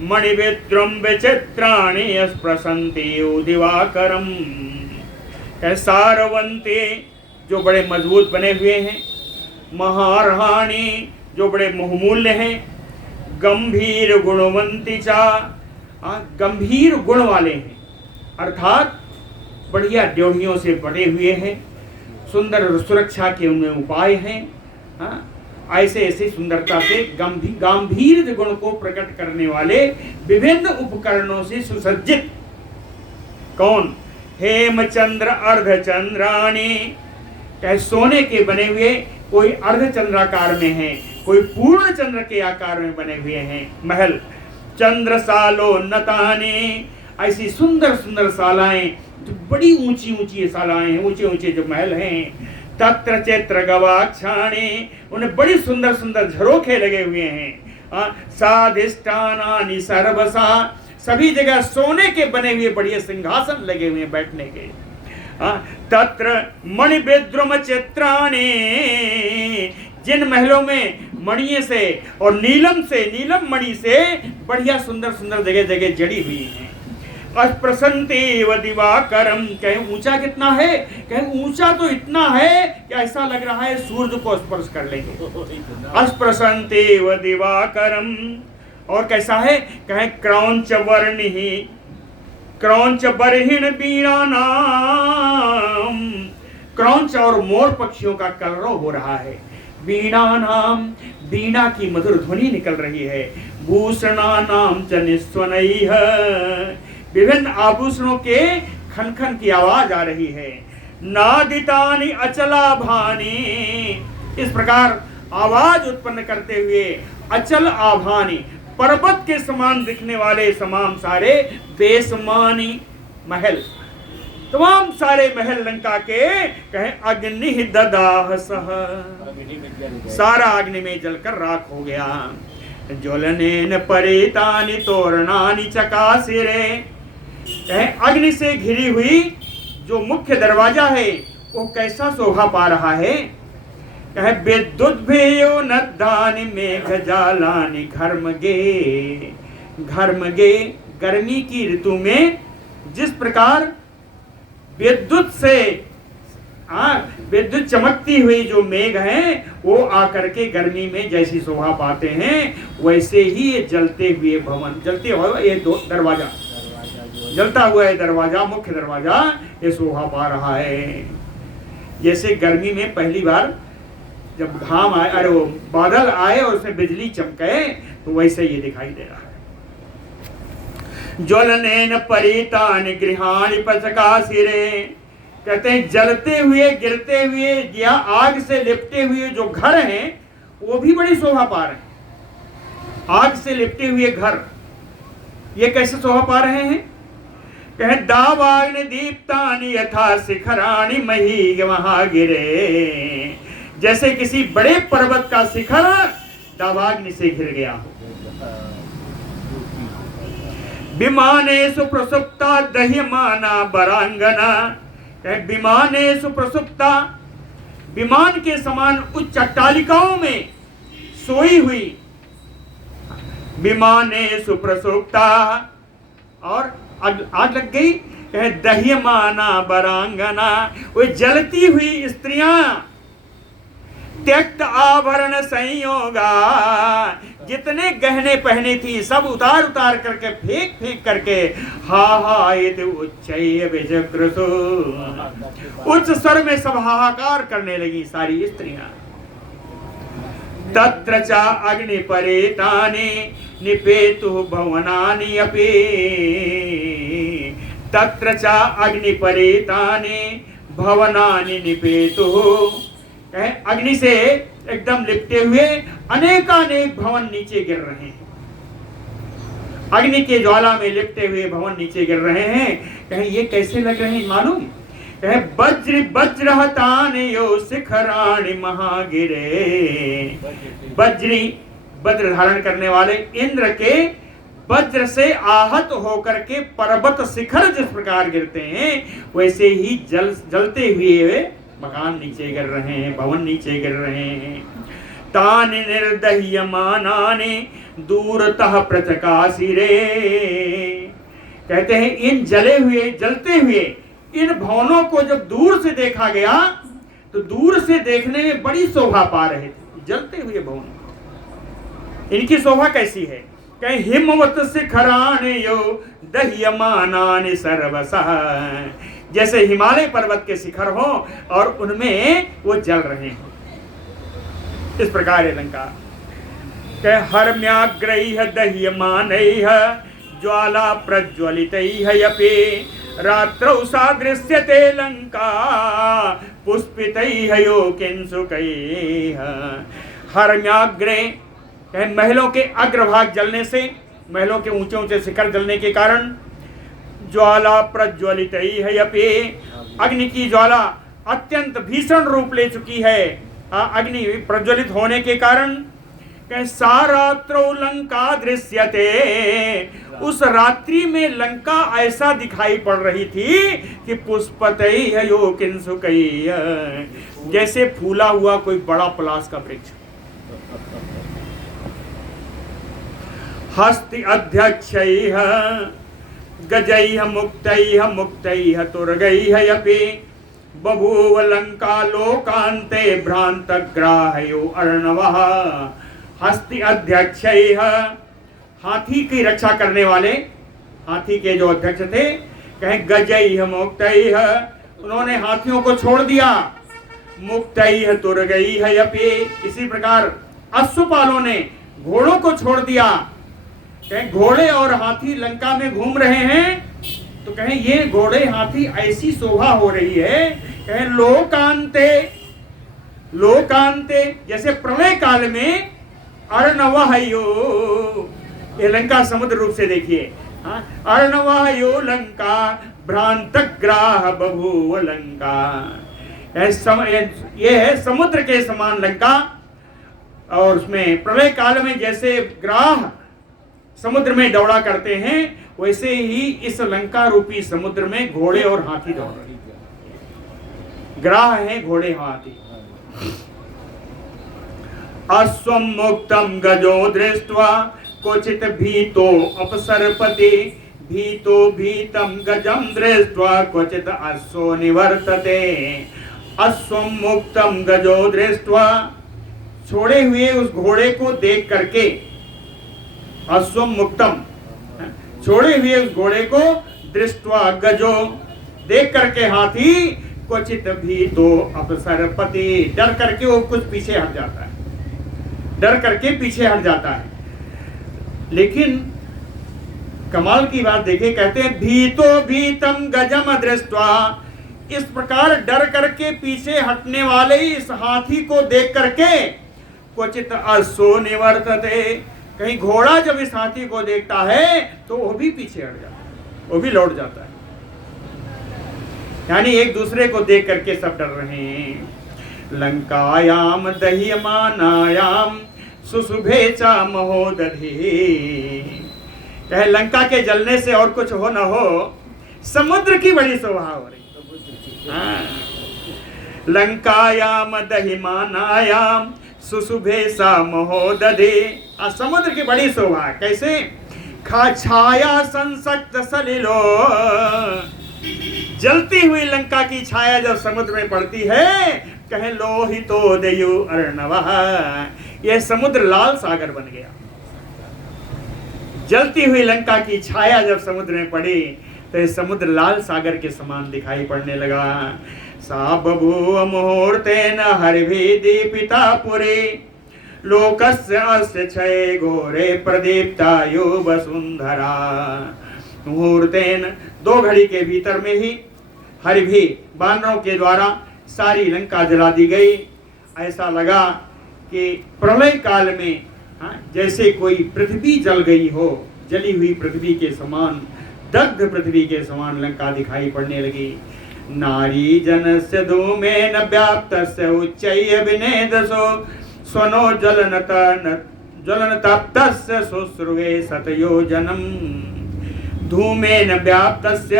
मणिविद्रुम विचित्राणि स्पृशन्ति दिवाकरम्। सारवंते जो बड़े मजबूत बने हुए हैं, महारानी जो बड़े बहुमूल्य हैं, गंभीर गुणवंती चा गंभीर गुण वाले हैं, अर्थात बढ़िया ड्योढ़ियों से बने हुए हैं, सुंदर सुरक्षा के उनमें उपाय हैं। ऐसे ऐसे सुंदरता से गंभीर गुण को प्रकट करने वाले विभिन्न उपकरणों से सुसज्जित कौन? हेमचंद्र अर्धचंद्राणी, कहे सोने के बने हुए, कोई अर्धचंद्राकार में है, कोई पूर्ण चंद्र के आकार में बने हुए हैं महल। चंद्रसालोन्नतानि, ऐसी सुंदर सुंदर शालाएं, जो बड़ी ऊंची ऊंची शालाएं हैं, ऊंचे ऊंचे जो महल हैं। तत्र चैत्र गवाक्षाणि, उन्हें बड़ी सुंदर सुंदर झरोखे लगे हुए हैं। साधिष्ठानानि सर्वसा, सभी जगह सोने के बने हुए बढ़िया सिंहासन लगे हुए हैं बैठने के। तत्र मणिबेद्रुम चित्राणि, जिन महलों में मणिये से और नीलम मणि से बढ़िया सुंदर सुंदर जगह जगह जड़ी हुई हैं। अस्प्रसन्तेव दिवाकरम, कहीं ऊंचा कितना है? कहीं ऊंचा तो इतना है कि ऐसा लग रहा है सूर्य को स्पर्श कर लेंगे। अस्प्रसन्तेव दिवाकरम, और कैसा है? कहें क्रौंच वर्णिहि, क्रौंच बरहिण बीणा नाम, क्रौंच और मोर पक्षियों का कलरव हो रहा है। बीणा नाम, बीणा की मधुर ध्वनि निकल रही है। भूषणा नाम च निस्वनैः, विभिन्न आभूषणों के खन खन की आवाज आ रही है। नादितानि अचलाभानि, इस प्रकार आवाज उत्पन्न करते हुए अचल आभानी, पर्वत के समान दिखने वाले तमाम सारे बेसमानी महल, तमाम सारे महल लंका के कहे अग्नि ददाह सह, सारा अग्नि में जलकर राख हो गया। ज्वलनेन परितानि तोरणानि चकासिरे, कहे अग्नि से घिरी हुई जो मुख्य दरवाजा है वो कैसा शोभा पा रहा है। कहे विद्युद्भेयो नद्दानि मेघजालानि घर्मगे, घर्मगे, गर्मी की ऋतु में जिस प्रकार विद्युत से विद्युत चमकती हुई जो मेघ हैं वो आकर के गर्मी में जैसी शोभा पाते हैं, वैसे ही ये जलते हुए भवन, जलते हुए ये दरवाजा, जलता हुआ है दरवाजा, मुख्य दरवाजा, ये शोभा पा रहा है। जैसे गर्मी में पहली बार जब घाम आए, अरे वो बादल आए और उसमें बिजली चमके, तो वैसे ये दिखाई दे रहा है। ज्वलनेन परितानि गृहाणि पचकासिरे, कहते हैं जलते हुए, गिरते हुए या आग से लिपटे हुए जो घर हैं वो भी बड़ी शोभा पा रहे हैं। आग से लिपटे हुए घर ये कैसे शोभा पा रहे हैं? कहे दावाग्नि दीप्तानि यथा शिखराणि मही महागिरे, जैसे किसी बड़े पर्वत का शिखर दावाग्नि से घिर गया हो। विमानेषु प्रसुप्ता दह्यमाना बरांगना, विमानेषु प्रसुप्ता, विमान के समान उच्च अट्टालिकाओं में सोई हुई, विमानेषु प्रसुप्ता, और आग लग गई। कहे दह्यमाना बरांगना, वो जलती हुई स्त्रियां, त्यक्त आभरण संयोगा, जितने गहने पहने थी सब उतार उतार करके फेंक करके उच्च स्वर में सब हाहाकार करने लगी सारी स्त्रियां। तत्र च अग्नि परेतानि निपेतु भवनानि अपि, तत्र च अग्नि परेतानि भवनानि निपेतु, अग्नि से एकदम लिपटे हुए अनेकानेक भवन नीचे गिर रहे हैं। अग्नि के ज्वाला में लिपटे हुए भवन नीचे गिर रहे हैं। कहें ये कैसे लग रहे हैं मालूम? कहें वज्र वज्रहतानयो शिखराणि महागिरे, वज्री, वज्र धारण करने वाले इंद्र के वज्र से आहत होकर के पर्वत शिखर जिस प्रकार गिरते हैं, वैसे ही जलते हुए मकान नीचे गिर रहे हैं, भवन नीचे गिर रहे हैं। तानि निर्दह्यमानानि दूरतः प्रचकासिरे, कहते हैं इन जले हुए, जलते हुए इन भवनों को जब दूर से देखा गया तो दूर से देखने में बड़ी शोभा पा रहे थे, जलते हुए भवन। इनकी शोभा कैसी है? कहीं हिमवत शिखरान यो दह्यमानानि सर्वसः, जैसे हिमालय पर्वत के शिखर हो और उनमें वो जल रहे हो। इस प्रकार है लंका। हर्म्याग्रैः दह्यमानैः ज्वाला प्रज्वलितैः यपि रात्रौ सा दृश्यते लंका पुष्पितैः यो किंसुकैः। हर्म्याग्रे, महलों के अग्रभाग जलने से, महलों के ऊंचे ऊंचे शिखर जलने के कारण, ज्वाला प्रज्वलितैः यपि, अग्नि की ज्वाला अत्यंत भीषण रूप ले चुकी है, अग्नि प्रज्वलित होने के कारण। सा रात्रौ लंका दृश्यते, उस रात्रि में लंका ऐसा दिखाई पड़ रही थी कि पुष्पतैः यो किंसुकैः, जैसे फूला हुआ कोई बड़ा पलाश का वृक्ष। हस्ति अध्यक्षैः गजैः मुक्तैः मुक्तैः तुर्गैः यपि बभूव लंका लोकान्ते भ्रान्तग्राहयो अर्णवः। हस्ति अध्यक्षैः, हाथी की रक्षा करने वाले, हाथी के जो अध्यक्ष थे, कहें गजैः मुक्तैः, उन्होंने हाथियों को छोड़ दिया। मुक्तैः तुर्गैः यपि, इसी प्रकार अश्वपालों ने घोड़ों को छोड़ दिया। कहें घोड़े और हाथी लंका में घूम रहे हैं, तो कहें ये घोड़े हाथी ऐसी शोभा हो रही है। कहें लोकांते, लोकांते जैसे प्रलय काल में अर्णवहयो, ये लंका समुद्र रूप से देखिए, अर्णवहयो लंका भ्रांतग्राह बभूव लंका। ये है समुद्र के समान लंका, और उसमें प्रलय काल में जैसे ग्राह समुद्र में दौड़ा करते हैं, वैसे ही इस लंका रूपी समुद्र में घोड़े और हाथी दौड़ रहे हैं। ग्राह है घोड़े हाथी। अश्वम मुक्तम गजो दृष्ट्वा क्वचित भीतो अपसर्पति, भीतो भीतम गजम दृष्ट्वा क्वचित अश्वो निवर्तते। अश्वम मुक्तम गजो दृष्ट्वा, छोड़े हुए उस घोड़े को देख करके, अश्वम मुक्तम, छोड़े हुए उस घोड़े को, दृष्ट्वा गजो, देख करके हाथी, क्वचित भीतो अपसर्पति, डर करके वो कुछ पीछे हट जाता है, डर करके पीछे हट जाता है। लेकिन कमाल की बात देखिए, कहते हैं भीतो भीतम गजम दृष्ट्वा, इस प्रकार डर करके पीछे हटने वाले इस हाथी को देख करके, क्वचित अश्वो निवर्तते, कहीं घोड़ा जब इस हाथी को देखता है तो वो भी पीछे हट जाता है, वो भी लौट जाता है। यानी एक दूसरे को देख करके सब डर रहे हैं। लंकायाम दह्यमानायाम सुशुभे च महोदधि, कहे लंका के जलने से और कुछ हो न हो, समुद्र की बड़ी शोभा हो रही। लंकायाम दह्यमानायाम सुशुभे सा महोदधि, समुद्र की बड़ी शोभा। कैसे? खा छाया संसक्त सलिलो, जलती हुई लंका की छाया जब समुद्र में पड़ती है, कहे लोहितो दयु अर्णवः, यह समुद्र लाल सागर बन गया। जलती हुई लंका की छाया जब समुद्र में पड़ी तो यह समुद्र लाल सागर के समान दिखाई पड़ने लगा। सा बभूव मुहूर्तेन हरिभिः दीपिता पुरी, लोकस्य अस्य क्षये घोरे प्रदीप्तायु वसुंधरा। मुहूर्तेन, 2 घड़ी के भीतर में ही, हरिभी, बानरों के द्वारा सारी लंका जला दी गई। ऐसा लगा कि प्रलय काल में जैसे कोई पृथ्वी जल गई हो, जली हुई पृथ्वी के समान, दग्ध पृथ्वी के समान लंका दिखाई पड़ने लगी। नारी जनस्य धूमेन व्याप्तस्य उच्चैः विनेदसो, स्वनो ज्वलन तप्तस्य शुश्रुवे शतयोजनम्। धूमेन व्याप्तस्य,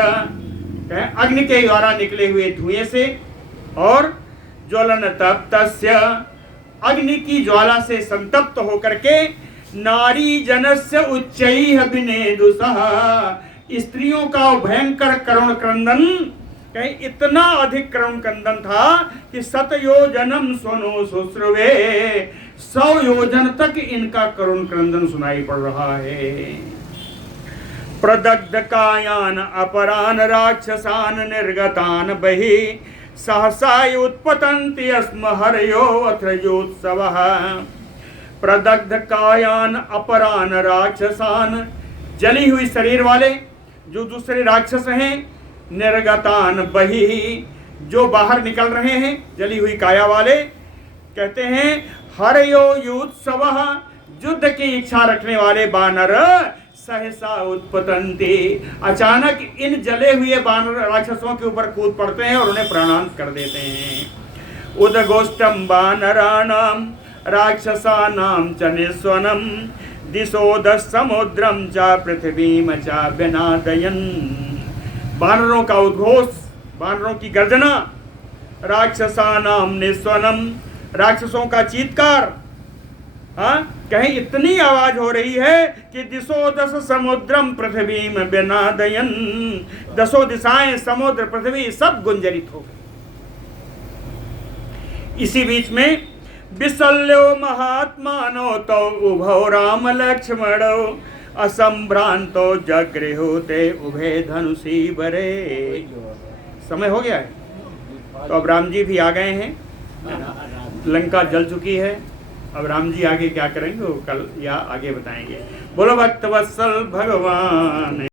अग्नि के द्वारा निकले हुए धुएं से, और ज्वलन तप्तस्य, अग्नि की ज्वाला से संतप्त होकर के, नारी जनस्य उच्चैः विनेदुसः, स्त्रियों का भयंकर करुण क्रंदन कहीं इतना अधिक करुण क्रंदन था कि 100 योजनम स्वनो शुश्रुवे, 100 योजन तक इनका करुण क्रंदन सुनाई पड़ रहा है। प्रदग्ध कायान अपरान राक्षसान निर्गतान बहि, सहसा उत्पतन्ति स्म हरयो अत्र योत्सवः। प्रदग्ध कायान अपरान राक्षसान, जली हुई शरीर वाले जो दूसरे राक्षस हैं, निर्गतान बहि, जो बाहर निकल रहे हैं, जली हुई काया वाले, कहते हैं हरयो योत्सवः, युद्ध की इच्छा रखने वाले बानर सहसा उत्पतन्ति, अचानक इन जले हुए बानर राक्षसों के ऊपर कूद पड़ते हैं और उन्हें प्राणांत कर देते हैं। उदगोष्ठम बानराणाम राक्षसानाम च निस्वनम, दिशोद समुद्रम च पृथ्वीम च विनादयन्। बानरों का उद्घोष, बानरों की गर्जना, राक्षसानाम निस्वनम, राक्षसों का चीत्कार, हाँ, कहीं इतनी आवाज हो रही है कि दिशो दस समुद्रम पृथ्वी में विनादयन्, दसों दिशाएं, समुद्र, पृथ्वी सब गुंजरित हो गई। इसी बीच में विशल्यो महात्मानो तो उभौ राम लक्ष्मणो, असंभ्रांतो जगृहो ते उभे धनुषी बरे। समय हो गया है, तो अब राम जी भी आ गए हैं, लंका जल चुकी है। अब राम जी आगे क्या करेंगे वो कल या आगे बताएंगे। बोलो भक्तवत्सल भगवान।